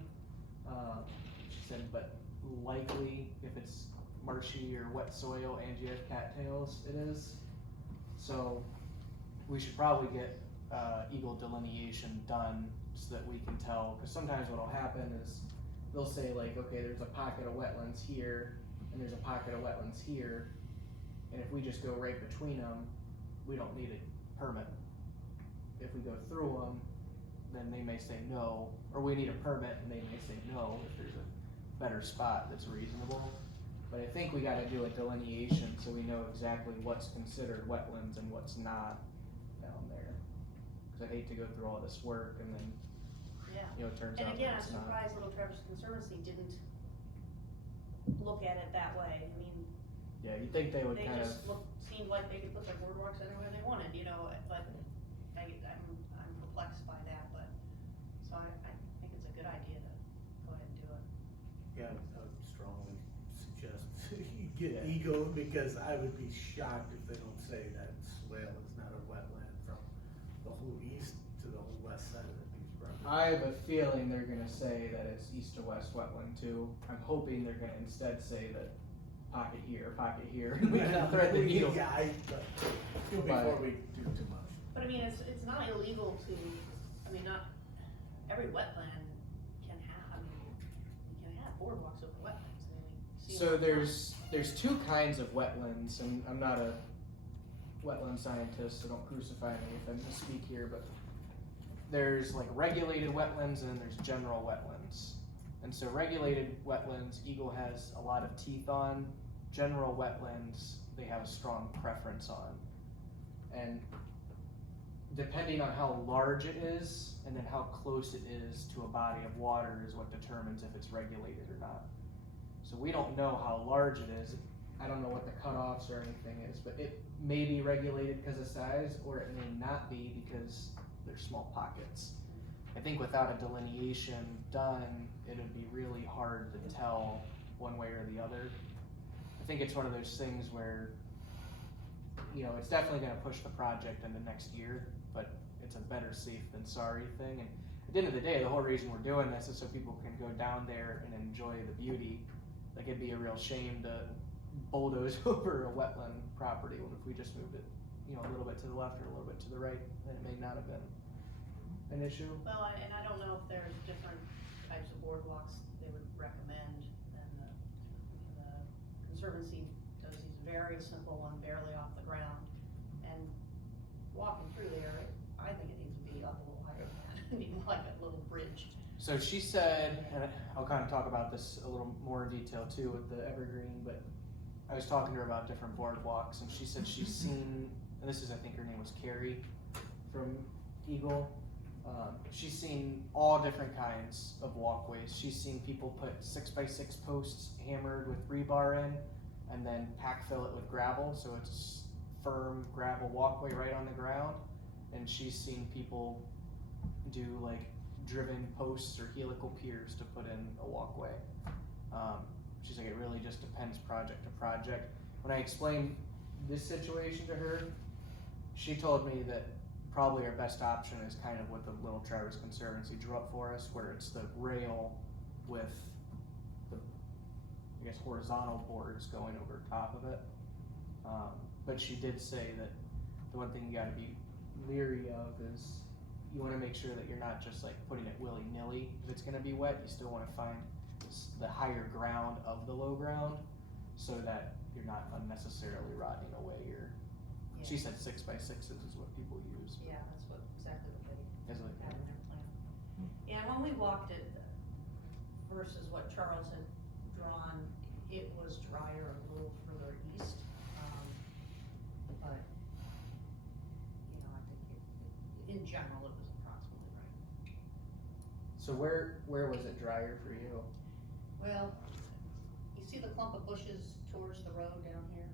She said, but likely if it's marshy or wet soil and you have cattails, it is. So we should probably get eagle delineation done so that we can tell, because sometimes what'll happen is they'll say like, okay, there's a pocket of wetlands here and there's a pocket of wetlands here, and if we just go right between them, we don't need a permit. If we go through them, then they may say no, or we need a permit and they may say no if there's a better spot that's reasonable. But I think we gotta do a delineation so we know exactly what's considered wetlands and what's not down there. Cause I'd hate to go through all this work and then, Yeah. you know, it turns And out again, that I'm it's not. surprised Little Traverse Conservancy didn't look at it that way. I mean, Yeah, you'd think they would they kind of, just seemed like they could put their boardwalks anywhere they wanted, you know, but I'm perplexed by that, but, so I think it's a good idea to go ahead and do it. Yeah, I would strongly suggest you get Yeah. Eagle, because I would be shocked if they don't say that swale is not a wetland from the whole east to the whole west side of the piece of property. I have a feeling they're gonna say that it's east to west wetland too. I'm hoping they're gonna instead say that pocket here, and we can thread the needle. Yeah, before we do too much. But I mean, it's not illegal to, I mean, not every wetland can have, I mean, you can have boardwalks over wetlands, I mean, we see. So them all the time. there's two kinds of wetlands, and I'm not a wetland scientist, so don't crucify me if I misspeak here, but there's like regulated wetlands and then there's general wetlands. And so regulated wetlands, Eagle has a lot of teeth on. General wetlands, they have a strong preference on. And depending on how large it is and then how close it is to a body of water is what determines if it's regulated or not. So we don't know how large it is. I don't know what the cutoffs or anything is, but it may be regulated because of size, or it may not be because there's small pockets. I think without a delineation done, it would be really hard to tell one way or the other. I think it's one of those things where, you know, it's definitely gonna push the project into next year, but it's a better safe than sorry thing. And at the end of the day, the whole reason we're doing this is so people can go down there and enjoy the beauty. Like, it'd be a real shame to bulldoze over a wetland property when if we just moved it, you know, a little bit to the left or a little bit to the right, then it may not have been an issue. Well, and I don't know if there's different types of boardwalks they would recommend, and the Conservancy does these very simple one, barely off the ground, and walking through there, I think it needs to be up a little higher than that, it needs like a little bridge. So she said, and I'll kind of talk about this a little more in detail too with the Evergreen, but I was talking to her about different boardwalks, and she said she's seen, and this is, I think her name was Carrie from Eagle. She's seen all different kinds of walkways. She's seen people put 6x6 posts hammered with rebar in, and then pack fill it with gravel, so it's firm gravel walkway right on the ground. And she's seen people do like driven posts or helical piers to put in a walkway. She's like, it really just depends project to project. When I explained this situation to her, she told me that probably our best option is kind of what the Little Traverse Conservancy drew up for us, where it's the rail with the, I guess, horizontal boards going over top of it. But she did say that the one thing you gotta be leery of is you wanna make sure that you're not just like putting it willy-nilly. If it's gonna be wet, you still wanna find the higher ground of the low ground so that you're not unnecessarily rotting away your, she said 6x6s is what people use. Yeah, that's exactly what they Is it? have in their plan. Yeah, when we walked it versus what Charles had drawn, it was drier a little further east. But, you know, I think in general, it was approximately right. So where was it drier for you? Well, you see the clump of bushes towards the road down here?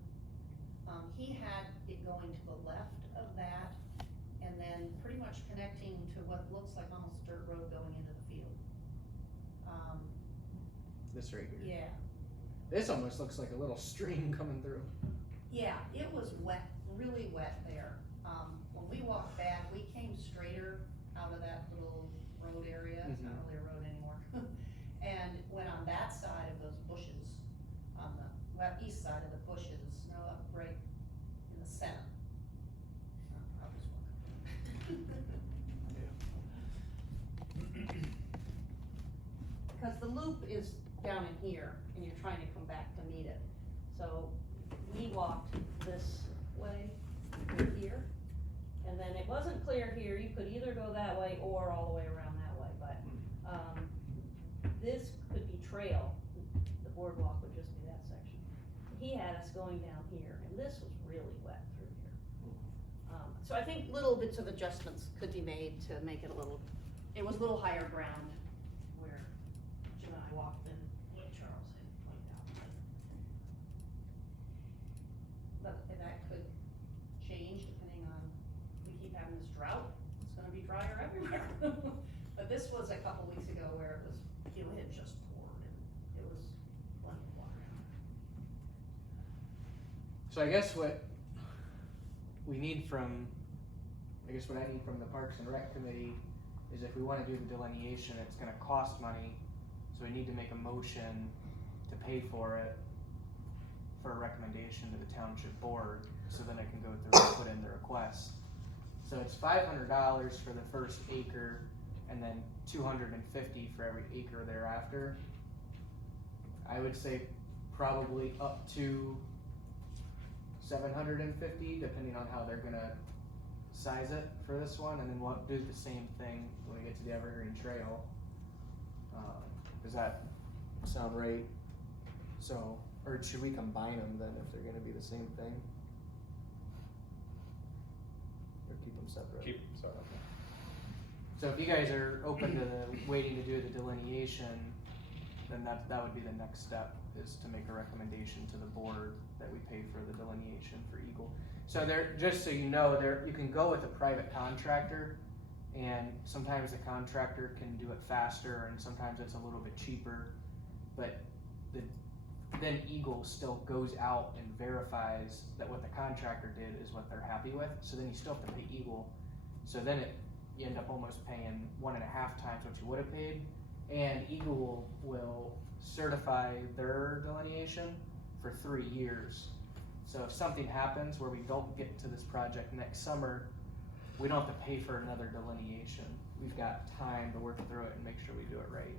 He had it going to the left of that, and then pretty much connecting to what looks like almost dirt road going into the field. This right here. Yeah, This almost looks like a little stream coming through. yeah, it was wet, really wet there. When we walked back, we came straighter out of that little road area, it's not really a road anymore, and went on that side of those bushes, on the east side of the bushes, up right in the center. I'll just walk. Because the loop is down in here, and you're trying to come back to meet it. So we walked this way here, and then it wasn't clear here, you could either go that way or all the way around that way, but, this could be trail, the boardwalk would just be that section. he had us going down here, and this was really wet through here. So I think little bits of adjustments could be made to make it it was a little higher ground where Jim and I walked in, what Charles had pointed out. But that could change depending on, we keep having this drought, it's gonna be drier everywhere. But this was a couple weeks ago where it was, it had just poured and it was plenty of water. So I guess what we need from, what I need from the Parks and Rec Committee is if we wanna do the delineation, it's gonna cost money, so we need to make a motion to pay for it for a recommendation to the Township Board, so then I can go through and put in the request. So it's $500 for the first acre, and then $250 for every acre thereafter. I would say probably up to $750, depending on how they're gonna size it for this one, and then we'll do the same thing when we get to the Evergreen Trail. Does that sound right? So, or should we combine them then if they're gonna be the same thing? Or keep them separate? Keep, sorry. So if you guys are open to waiting to do the delineation, then that would be the next step, is to make a recommendation to the board that we pay for the delineation for Eagle. So there, just so you know, you can go with a private contractor, and sometimes the contractor can do it faster, and sometimes it's a little bit cheaper, but then Eagle still goes out and verifies that what the contractor did is what they're happy with, so then you still have to pay Eagle. So then you end up almost paying 1.5 times what you would have paid, and Eagle will certify their delineation for 3 years. So if something happens where we don't get to this project next summer, we don't have to pay for another delineation. We've got time to work through it and make sure we do it right.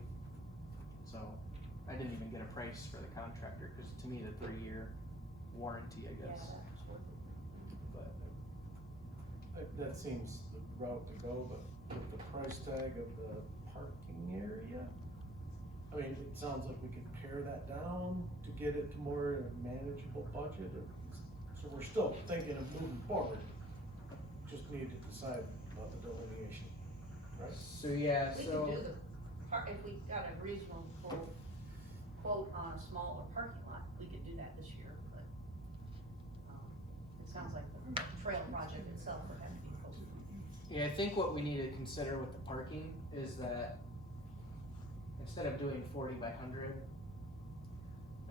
So I didn't even get a price for the contractor, because to me the 3-year warranty, I guess. But That seems the route to go, but with the price tag of the parking area, I mean, it sounds like we could pare that down to get it to more manageable budget. So we're still thinking of moving forward, just need to decide about the delineation, right? so yeah, We so. could do the park, if we got a reasonable quote on a smaller parking lot, we could do that this year, but, it sounds like the trail project itself would have to be closer. Yeah, I think what we need to consider with the parking is that instead of doing 40 by 100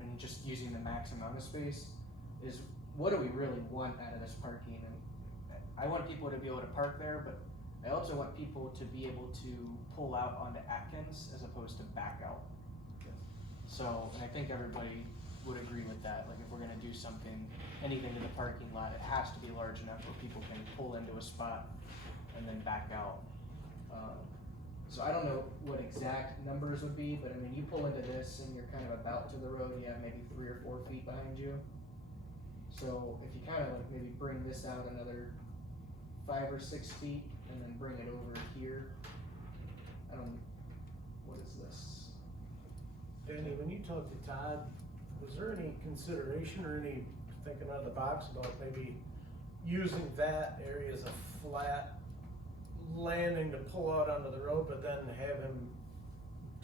and just using the max amount of space, is what do we really want out of this parking? And I want people to be able to park there, but I also want people to be able to pull out onto Atkins as opposed to back out. So, and I think everybody would agree with that. Like, if we're gonna do anything to the parking lot, it has to be large enough where people can pull into a spot and then back out. So I don't know what exact numbers would be, but I mean, you pull into this and you're kind of about to the road, you have maybe 3 or 4 feet behind you. So if you kind of like maybe bring this out another 5 or 6 feet and then bring it over here, what is this? Danny, when you talked to Todd, was there any consideration or any thinking out of the box about maybe using that area as a flat landing to pull out onto the road, but then have him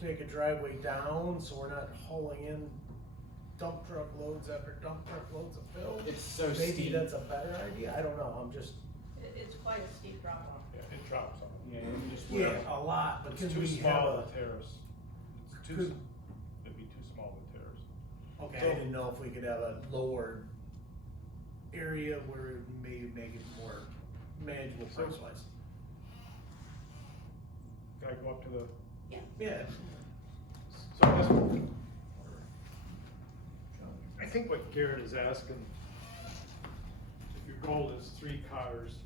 take a driveway down so we're not hauling in dump truck loads after dump truck loads of fill? It's so Maybe steep. that's a better idea, I don't know, I'm just, It's quite a steep drop off. Yeah, it drops off. Yeah, you just yeah, a lot, but It's can too we have small a, to terrace. It's too, Could- it'd be too small to terrace. okay, I didn't know if we could have a lower area where it may make it more manageable So- price wise. Can I go up to the, Yeah. so I think what Garrett is asking, if your goal is 3 cars,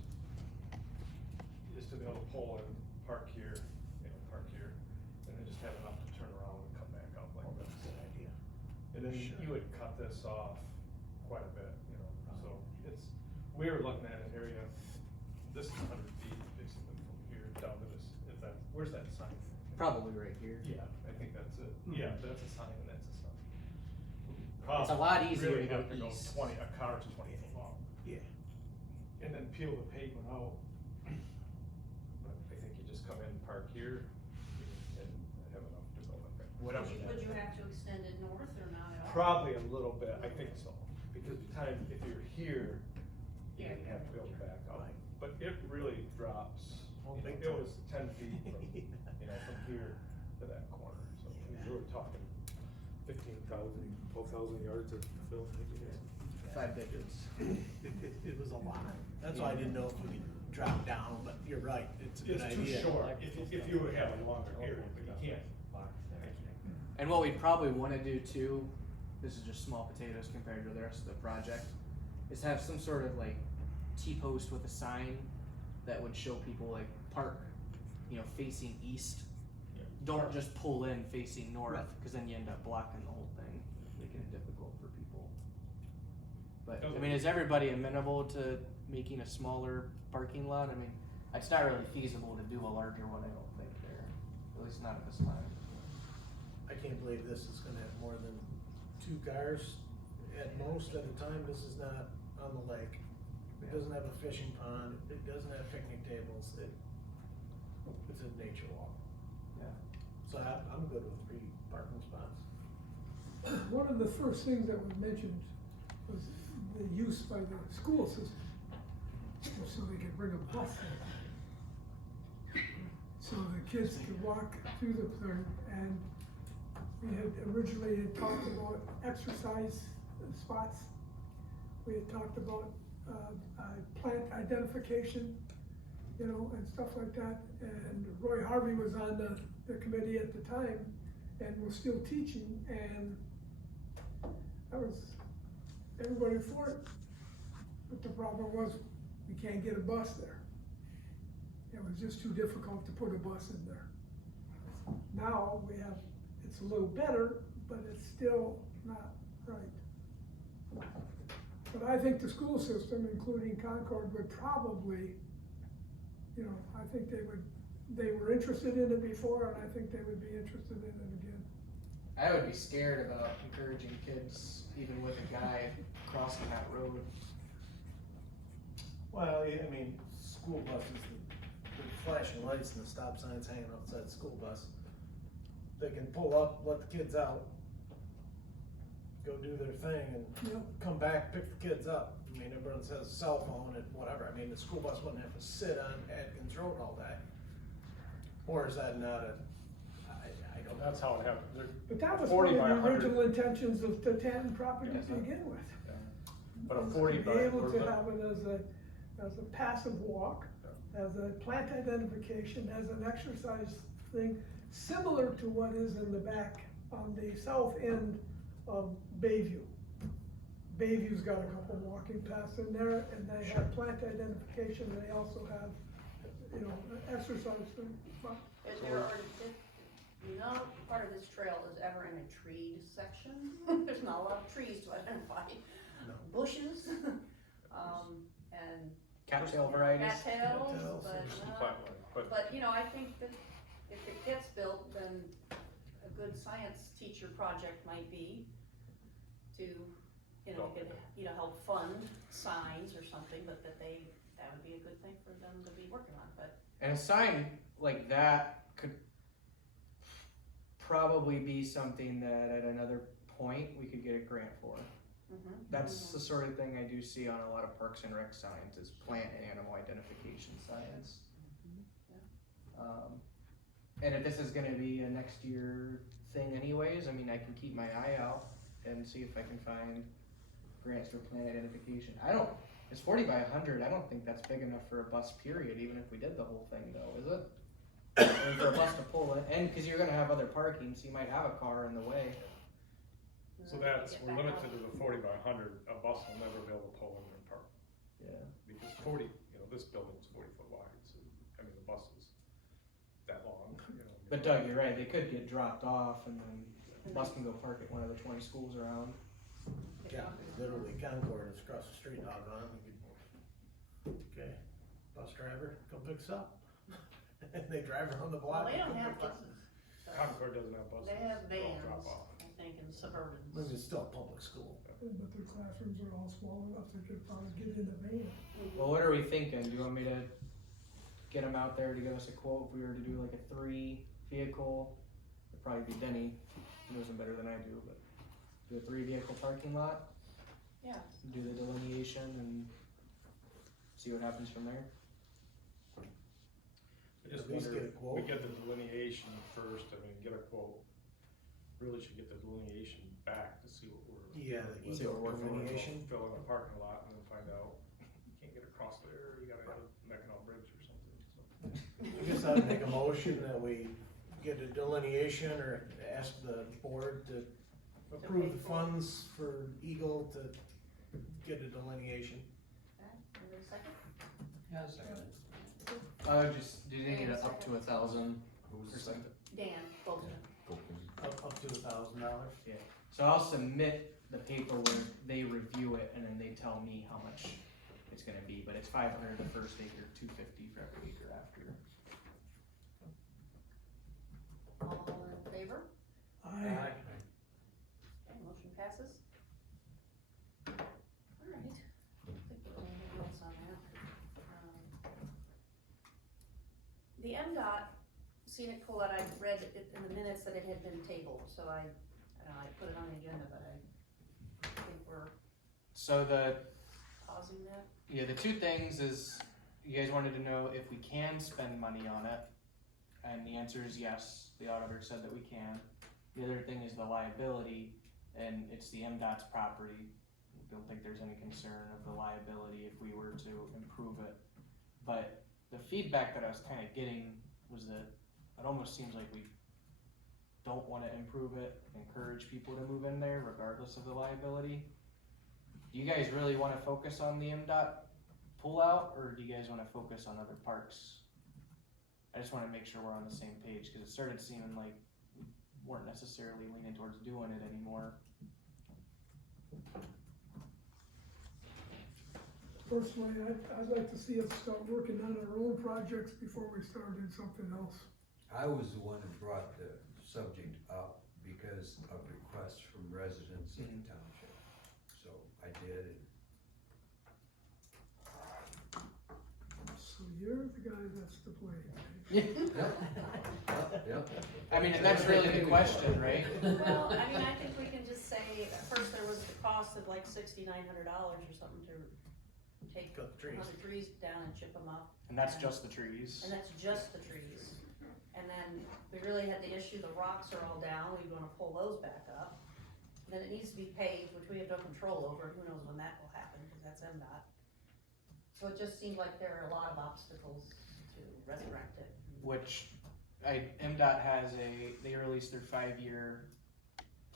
is to be able to pull in, park here, and then just have enough to turn around and come back up like this. Good idea. And then Sure. you would cut this off quite a bit, so we were looking at an area, this is 100 feet basically from here down to this, where's that sign? probably right here. Yeah, I think that's it. Yeah, that's a sign and that's a sign. problem. It's a lot You easier really to go have to go east. 20, a car's 20 feet long. Yeah. And then peel the pavement out. But I think you just come in, park here, and have enough to go, I think. Whatever. Would you have to extend it north or not at all? Probably a little bit, I think so, because the time, if you're here, you Yeah. have to go back up. Right. But it really drops, Oh, you know, big it time. was 10 feet from, from here to that corner, so we were talking 15,000, 12,000 yards of fill. 5 digits. It was a lot. That's why I didn't know if we could drop down, but you're right, it's a good It's idea. too short, if you would have a longer area, but you can't. And what we'd probably wanna do too, this is just small potatoes compared to the rest of the project, is have some sort of like T-post with a sign that would show people like park, facing east. Yeah. Don't just pull in facing north, Right. cause then you end up blocking the whole thing, making it difficult for people. But, Oh. I mean, is everybody amenable to making a smaller parking lot? I mean, it's not really feasible to do a larger one, I don't think there, at least not at this time. I can't believe this is gonna have more than 2 cars at most at a time. This is not on the lake. It doesn't have a fishing pond, it doesn't have picnic tables, it's a nature walk. Yeah. So I'm good with 3 parking spots. One of the first things that was mentioned was the use by the school system, so they could bring a bus in. So the kids could walk through the thing, and we had originally talked about exercise spots. We had talked about, plant identification, and stuff like that, and Roy Harvey was on the committee at the time, and was still teaching, and that was, everybody for it. But the problem was, we can't get a bus there. It was just too difficult to put a bus in there. Now, it's a little better, but it's still not right. But I think the school system, including Concord, would probably, I think they were interested in it before, and I think they would be interested in it again. I would be scared about encouraging kids, even with a guy crossing that road. Well, I mean, school buses, the flashing lights and the stop signs hanging outside the school bus, they can pull up, let the kids out, go do their thing, and Yep. come back, pick the kids up. I mean, everyone has a cell phone and whatever. I mean, the school bus wouldn't have to sit on Atkins Road all day. Or is that not I don't know. That's how it happened. But that was 40 one of by the 100. original intentions of the Tanton property Yeah, to begin with. But a Was 40 to by, be able where's to that? have it as a passive walk, as a plant identification, as an exercise thing, similar to what is in the back on the south end of Bayview. Bayview's got a couple walking paths in there, and they have plant identification, and they also have, an exercise thing. But Is there, part of this trail is ever in a treed section? There's not a lot of trees to identify. No. Bushes, and Cattail varieties. cattails, Cattails, but, There's some plant life, but I think that if it gets built, then a good science teacher project might be to, we could, help fund signs or something, but that would be a good thing for them to be working on, but. And a sign like that could probably be something that at another point we could get a grant for. That's the sort of thing I do see on a lot of Parks and Rec signs, is plant and animal identification signs. And if this is gonna be a next year thing anyways, I mean, I can keep my eye out and see if I can find grants for plant identification. It's 40 by 100, I don't think that's big enough for a bus period, even if we did the whole thing though, is it? I mean, for a bus to pull in, and cause you're gonna have other parking, so you might have a car in the way. so we're limited to the 40 by 100, a bus will never be able to pull in their park. Yeah. Because 40, this building's 40 foot wide, so, the bus is that long, But Doug, you're right, they could get dropped off and then the bus can go park at one of the 20 schools around. Yeah, literally Concord is across the street, doggone. Okay, bus driver, come pick us up. And they drive around the Well, block. they and don't come have pick us up. buses. Concord doesn't have buses. They have they'll vans, drop off. think, in suburban. But it's still a public school. But their classrooms are all small enough they could probably get in a van. Well, what are we thinking? Do you want me to get them out there to give us a quote if we were to do like a 3 vehicle? It'd probably be Denny, he knows them better than I do, but do a 3 vehicle parking lot, Yeah, do the delineation and see what happens from there. I just At least wonder get a if quote. we get the delineation first, I mean, get a quote. Really should get the delineation back to see what we're. Yeah, the what eco we're doing. delineation. Fill in the parking lot and then find out, you can't get across there, you gotta have a Mackinac Bridge or something, so. I guess I'd make a motion that we get a delineation or ask the board to approve the funds for Eagle to get a delineation. okay, another second? Yeah, second. Do they need it up to 1,000 Who was or the second? something? Dan, both of them. Up to $1,000. So I'll submit the paperwork, they review it, and then they tell me how much it's gonna be, but it's 500 the first acre, 250 for every acre after. All in favor? I, Okay, motion passes. Alright, I think we're going anything else on that. The MDOT scenic pull out, I read it in the minutes that it had been tabled, so I put it on the agenda, but I think we're So pausing that. the 2 things is, you guys wanted to know if we can spend money on it, and the answer is yes, the auditor said that we can. The other thing is the liability, and it's the MDOT's property. I don't think there's any concern of the liability if we were to improve it. But the feedback that I was kinda getting was that it almost seems like we don't wanna improve it, encourage people to move in there regardless of the liability. Do you guys really wanna focus on the MDOT pullout, or do you guys wanna focus on other parks? I just wanna make sure we're on the same page, cause it started seeming like we weren't necessarily leaning towards doing it anymore. personally, I'd like to see us start working on our own projects before we start doing something else. I was the one who brought the subject up because of requests from residents in the township. So I did, and So you're the guy that's to blame. yep. I mean, and that's really the question, right? Well, I mean, I think we can just say, at first there was the cost of like $6,900 or something to take Cut the trees. 100 trees down and chip them up. And that's just the trees. And that's just the trees. And then we really had the issue, the rocks are all down, we wanna pull those back up. And then it needs to be paved, which we have no control over, who knows when that will happen, cause that's MDOT. So it just seemed like there are a lot of obstacles to resurrect it. Which MDOT has they released their 5-year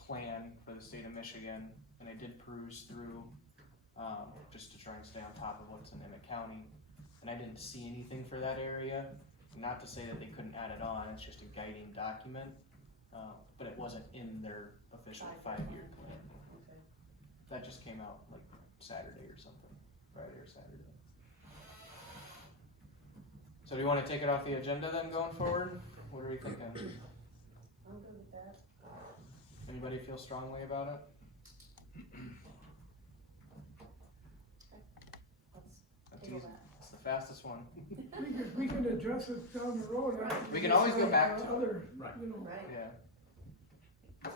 plan for the state of Michigan, and I did peruse through, just to try and stay on top of what's in Emmett County, and I didn't see anything for that area. Not to say that they couldn't add it on, it's just a guiding document, but it wasn't in their official 5-year plan. Okay. That just came out like Saturday or something, Friday or Saturday. So do you wanna take it off the agenda then going forward? What are we thinking? I'm good with that. Anybody feel strongly about it? Let's That's table easy. that. It's the fastest one. We can address it down the road. after We can always go back to it. Other, Right. you know, Right, Yeah.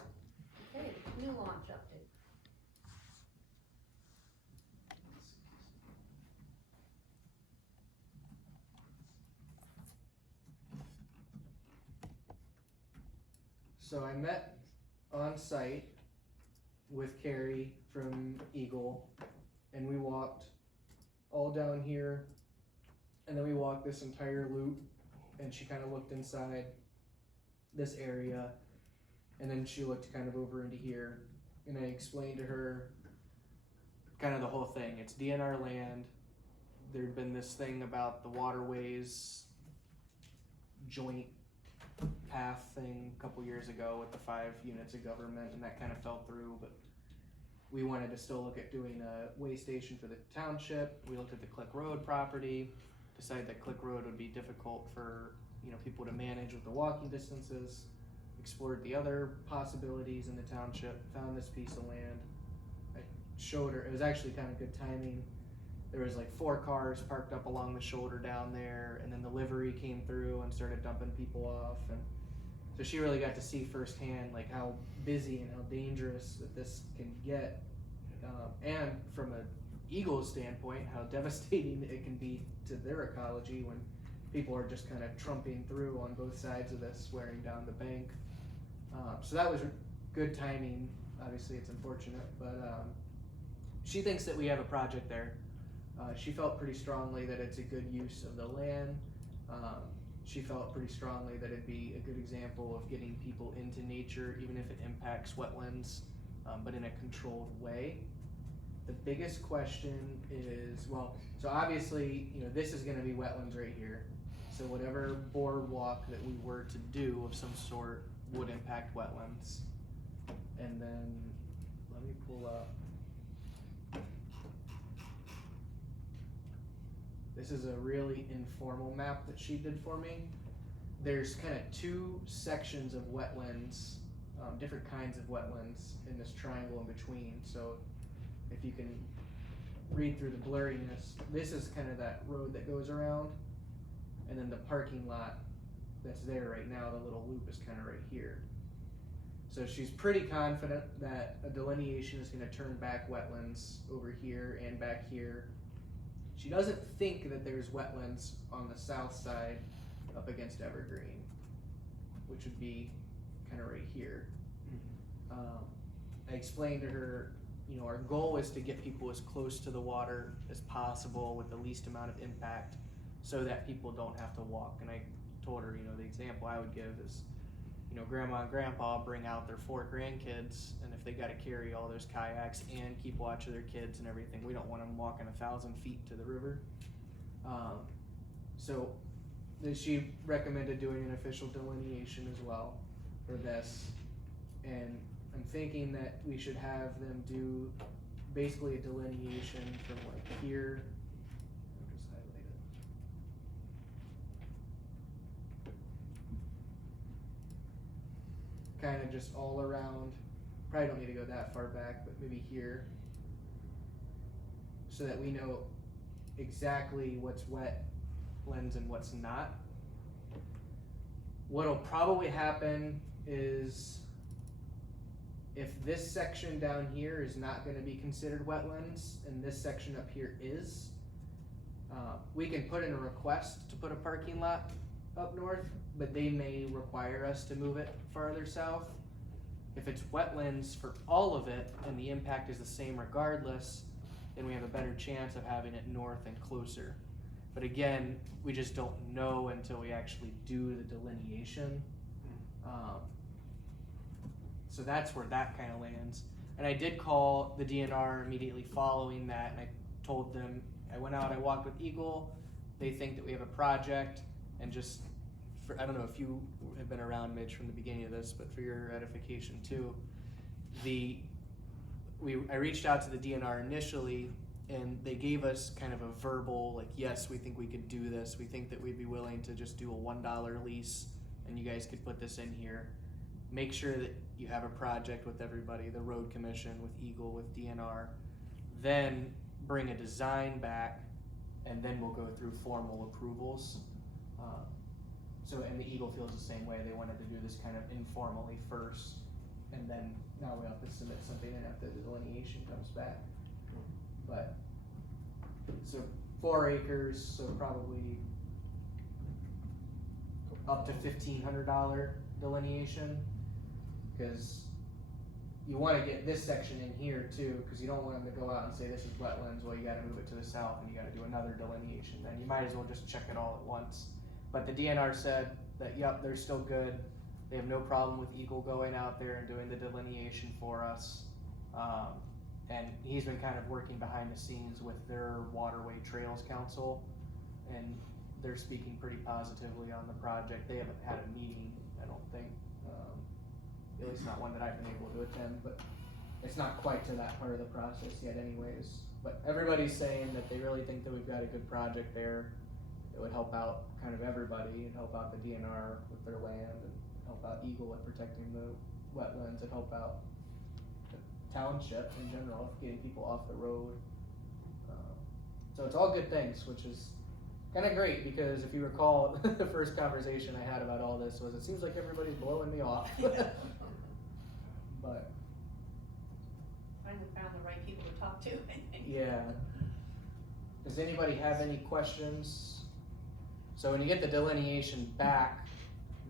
okay, new launch update. So I met on site with Carrie from Eagle, and we walked all down here, and then we walked this entire loop, and she kind of looked inside this area, and then she looked kind of over into here, and I explained to her kind of the whole thing. It's DNR land. There'd been this thing about the waterways joint path thing a couple years ago with the 5 units of government, and that kind of fell through, but we wanted to still look at doing a way station for the township. We looked at the Click Road property, decided that Click Road would be difficult for people to manage with the walking distances. explored the other possibilities in the township, found this piece of land. I showed her, it was actually kind of good timing. There was like 4 cars parked up along the shoulder down there, and then the livery came through and started dumping people off, and so she really got to see firsthand like how busy and how dangerous that this can get, and from a eagle standpoint, how devastating it can be to their ecology when people are just kind of trumping through on both sides of this, wearing down the bank. So that was good timing. Obviously, it's unfortunate, but she thinks that we have a project there. She felt pretty strongly that it's a good use of the land. She felt pretty strongly that it'd be a good example of getting people into nature, even if it impacts wetlands, but in a controlled way. The biggest question is, well, so obviously, you know, this is gonna be wetlands right here. So whatever boardwalk that we were to do of some sort would impact wetlands. And then, let me pull up. This is a really informal map that she did for me. There's kind of 2 sections of wetlands, different kinds of wetlands in this triangle in between. So if you can read through the blurriness, this is kind of that road that goes around, and then the parking lot that's there right now, the little loop is kind of right here. So she's pretty confident that a delineation is going to turn back wetlands over here and back here. She doesn't think that there's wetlands on the south side up against Evergreen, which would be kind of right here. I explained to her, you know, our goal is to get people as close to the water as possible with the least amount of impact so that people don't have to walk. And I told her, you know, the example I would give is, you know, grandma and grandpa bring out their 4 grandkids, and if they got to carry all those kayaks and keep watch of their kids and everything, we don't want them walking 1,000 feet to the river. So she recommended doing an official delineation as well for this, and I'm thinking that we should have them do basically a delineation from like here. I'll just highlight it. Kind of just all around, probably don't need to go that far back, but maybe here, so that we know exactly what's wetlands and what's not. What'll probably happen is, if this section down here is not going to be considered wetlands and this section up here is, we can put in a request to put a parking lot up north, but they may require us to move it farther south. If it's wetlands for all of it and the impact is the same regardless, then we have a better chance of having it north and closer. But again, we just don't know until we actually do the delineation. So that's where that kind of lands. And I did call the DNR immediately following that, and I told them, I went out, I walked with Eagle, they think that we have a project, and just, I don't know if you have been around, Mitch, from the beginning of this, but for your edification too, I reached out to the DNR initially, and they gave us kind of a verbal, like, yes, we think we could do this, we think that we'd be willing to just do a $1 lease, and you guys could put this in here. Make sure that you have a project with everybody, the road commission, with Eagle, with DNR, then bring a design back, and then we'll go through formal approvals. And the Eagle feels the same way. They wanted to do this kind of informally first, and then now we have to submit something in after the delineation comes back. But, so 4 acres, so probably up to $1,500 delineation, because you want to get this section in here too, because you don't want them to go out and say this is wetlands, well, you got to move it to the south and you got to do another delineation. Then you might as well just check it all at once. But the DNR said that, yep, they're still good. They have no problem with Eagle going out there and doing the delineation for us. And he's been kind of working behind the scenes with their Waterway Trails Council, and they're speaking pretty positively on the project. They haven't had a meeting, I don't think, at least not one that I've been able to attend, but it's not quite to that part of the process yet anyways. But everybody's saying that they really think that we've got a good project there. It would help out kind of everybody and help out the DNR with their land and help out Eagle at protecting the wetlands, and help out the township in general, getting people off the road. So it's all good things, which is kind of great, because if you recall, the first conversation I had about all this was, it seems like everybody's blowing me off. But Finally found the right people to talk to, I think. yeah. Does anybody have any questions? So when you get the delineation back,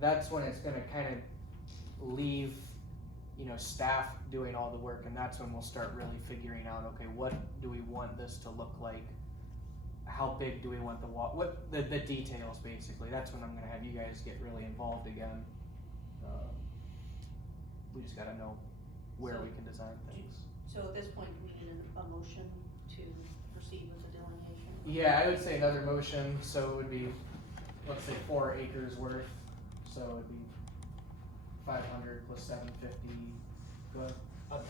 that's when it's gonna kind of leave, staff doing all the work, and that's when we'll start really figuring out, okay, what do we want this to look like? How big do we want the details, basically. That's when I'm gonna have you guys get really involved again. We just gotta know where we can design things. So at this point, do we need a motion to proceed with the delineation? Yeah, I would say another motion, so it would be, let's say 4 acres worth, so it'd be 500 plus 750. Go ahead. I'm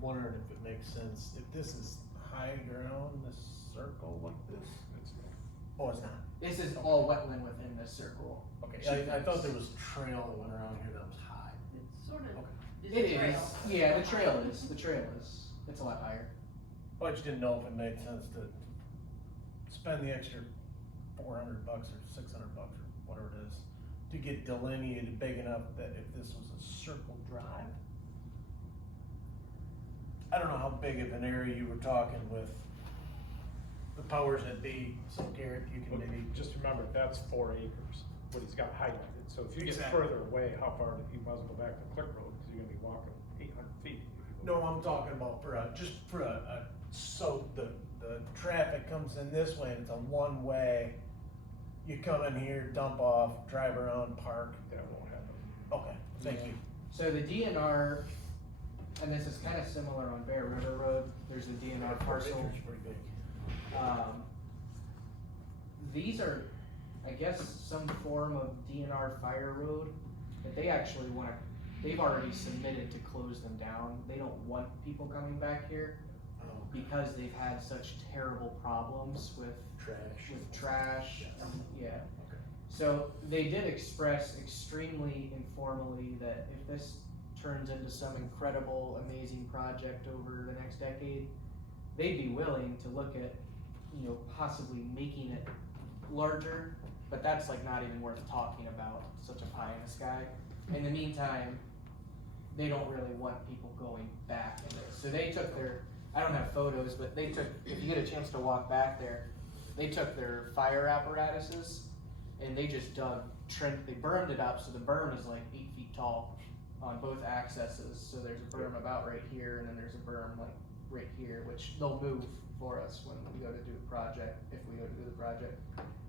wondering if it makes sense, if this is high ground, this circle like this? Oh, it's not? This is all wetland within this circle. Okay, I thought there was trail that went around here that was high. It's sort of, Okay. It is, yeah, the trail is, it's a lot higher. I just didn't know if it made sense to spend the extra $400 or $600 or whatever it is to get delineated big enough that if this was a circle drive. I don't know how big of an area you were talking with the powers that be, so Garrett, you can maybe. Just remember, that's 4 acres, what he's got highlighted, so if you get Exactly. further away, how far, you might as well go back to Click Road, cause you're gonna be walking 800 feet. if you go No, I'm talking about so the traffic comes in this way and it's a one way. You come in here, dump off, drive around, park. That won't happen. Okay, thank you. So the DNR, and this is kind of similar on Bear River Road, there's the DNR parcel. It's pretty big. These are, I guess, some form of DNR fire road, but they actually they've already submitted to close them down. They don't want people coming back here because they've had such terrible problems with trash, yeah. Okay. So they did express extremely informally that if this turns into some incredible, amazing project over the next decade, they'd be willing to look at, possibly making it larger, but that's like not even worth talking about, such a pie in the sky. In the meantime, they don't really want people going back in there. So they took I don't have photos, but if you get a chance to walk back there, they took their fire apparatuses and they just they bermed it up, so the berm is like 8 feet tall on both accesses. So there's a berm about right here, and then there's a berm like right here, which they'll move for us when we go to do the project, if we go to do the project.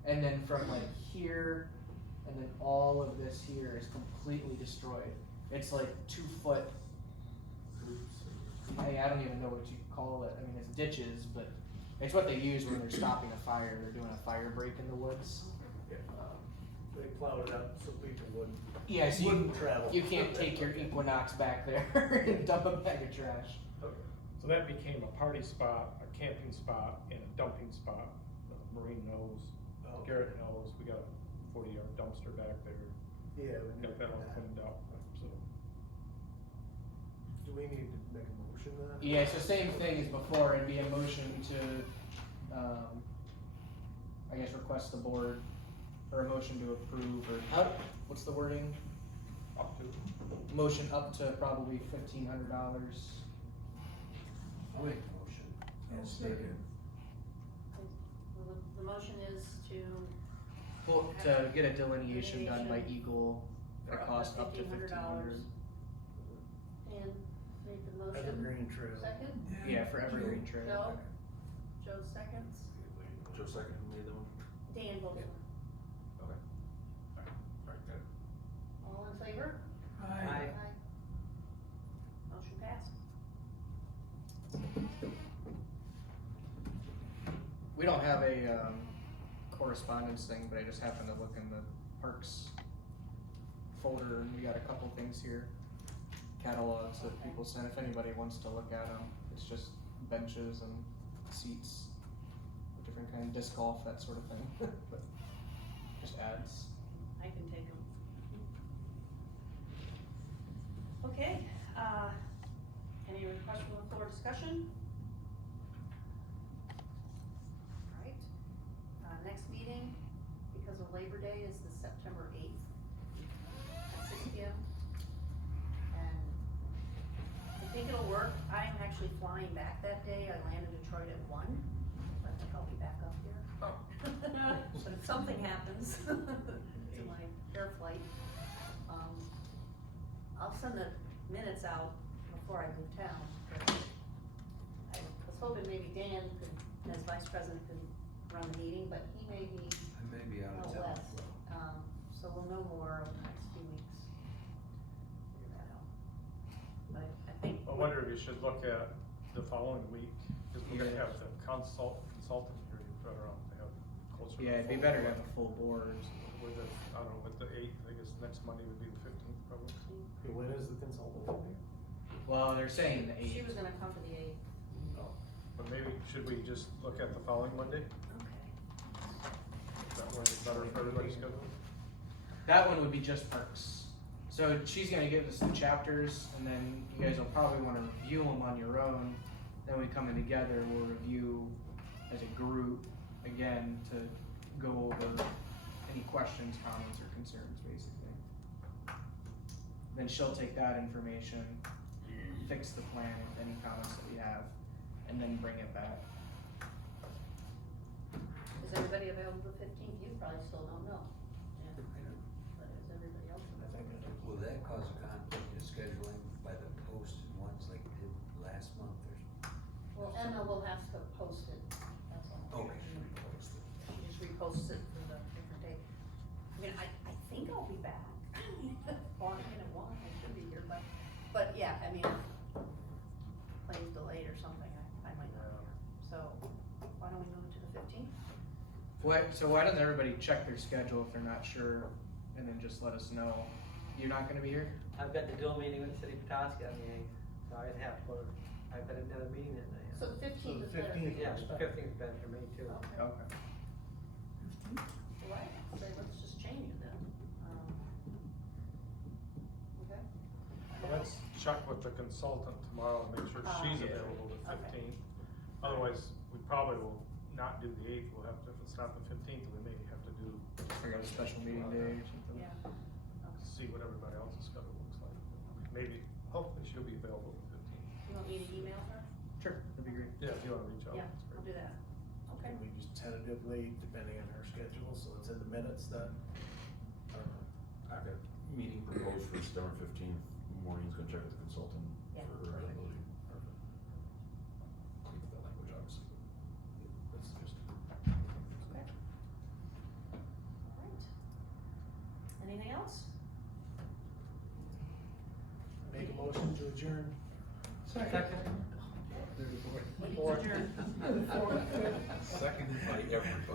And then from like here, and then all of this here is completely destroyed. It's like 2 foot, I don't even know what you call it. I mean, it's ditches, but it's what they use when they're stopping a fire. They're doing a fire break in the woods. They plowed it up so people wouldn't. Yeah, so Wouldn't travel. you can't take your Equinox back there and dump a bag of trash. So that became a party spot, a camping spot, and a dumping spot. Marine knows, Garrett knows, we got a 40-yard dumpster back there, Yeah, we got that all cleaned up, so. Do we need to make a motion then? Yeah, so same thing as before, it'd be a motion to, I guess, request the board, or a motion to approve, or what's the wording? Up to. Motion up to probably $1,500. I'll make a motion. I'll second. The motion is to, Well, to get a delineation done by Eagle at a cost up to $1,500. and made the motion. Evergreen Trail. Second, Yeah, for Evergreen Trail. Joe, Joe seconds, Joe second, who made the one? Dan votes. Okay. Alright, got it. All in favor? Aye. Motion passed. We don't have a correspondence thing, but I just happened to look in the parks folder, and we got a couple things here, catalogs that people sent. If anybody wants to look at them, it's just benches and seats, different kind of disc golf, that sort of thing. But just ads. I can take them. Okay, any requests from the floor discussion? Alright, next meeting, because of Labor Day, is the September 8th at 6 p.m. And I think it'll work. I'm actually flying back that day. I land in Detroit at 1. I think I'll be back up here. But if something happens to my air flight, I'll send the minutes out before I leave town. But I was hoping maybe Dan could, as vice president, could run the meeting, but he may be I may be out of out town west. as well. So we'll know more over the next few weeks. Figure that out. But I think. I wonder if you should look at the following week, because we're gonna have the consultant here, you better off to have closer. to Yeah, it'd be full better to board. have a full board. With the, I don't know, with the 8th, I guess next Monday would be the 15th probably. When is the consultant coming? Well, they're saying the She 8th. was gonna come to the 8th. No. But maybe, should we just look at the following Monday? Okay. That way it's better for everybody's schedule? That one would be just parks. So she's gonna give us the chapters, and then you guys will probably wanna review them on your own. Then we come in together, we'll review as a group again to go over any questions, comments, or concerns, basically. Then she'll take that information, fix the plan with any comments that we have, and then bring it back. Is everybody available the 15th? You probably still don't know. Yeah. But is everybody else I available? think Will that cause a conflict in scheduling by the posted ones like it did last month or something? Well, Emma will have to post it, that's all. Okay. She just reposts it for the different day. I mean, I think I'll be back. Walking in at 1, I should be here, but yeah, I mean, plane's delayed or something, I might not be here. So, why don't we move it to the 15th? So why doesn't everybody check their schedule if they're not sure, and then just let us know? You're not gonna be here? I've got the dual meeting with the city of Petoskey on the 8th, so I'd have to go, I've got another meeting that night. So the 15th is So the better. 15th. Yeah, the 15th is better for me too. Okay. Okay. Well, I say let's just change it then. Okay. Well, let's check with the consultant tomorrow and make sure she's Yeah. available the Okay. 15th. Otherwise, we probably will not do the 8th, we'll have to, if it's not the 15th, we maybe have to do, Figure out a special meeting day or something. Yeah. Okay. see what everybody else's schedule looks like. Maybe, hopefully she'll be available the 15th. You want me to email her? Sure, that'd be great. Yeah, if you wanna reach out. Yeah, that's I'll great. do that. Okay. Can we just tentatively, depending on her schedule, so it's in the minutes that, I've got meeting proposed for September 15th, Maureen's gonna check with the consultant Yeah, for her perfect. availability. Keep that language obviously, but that's just. Okay. All right. Anything else? make a motion to adjourn. Second. Meeting's adjourned. Seconded by everybody.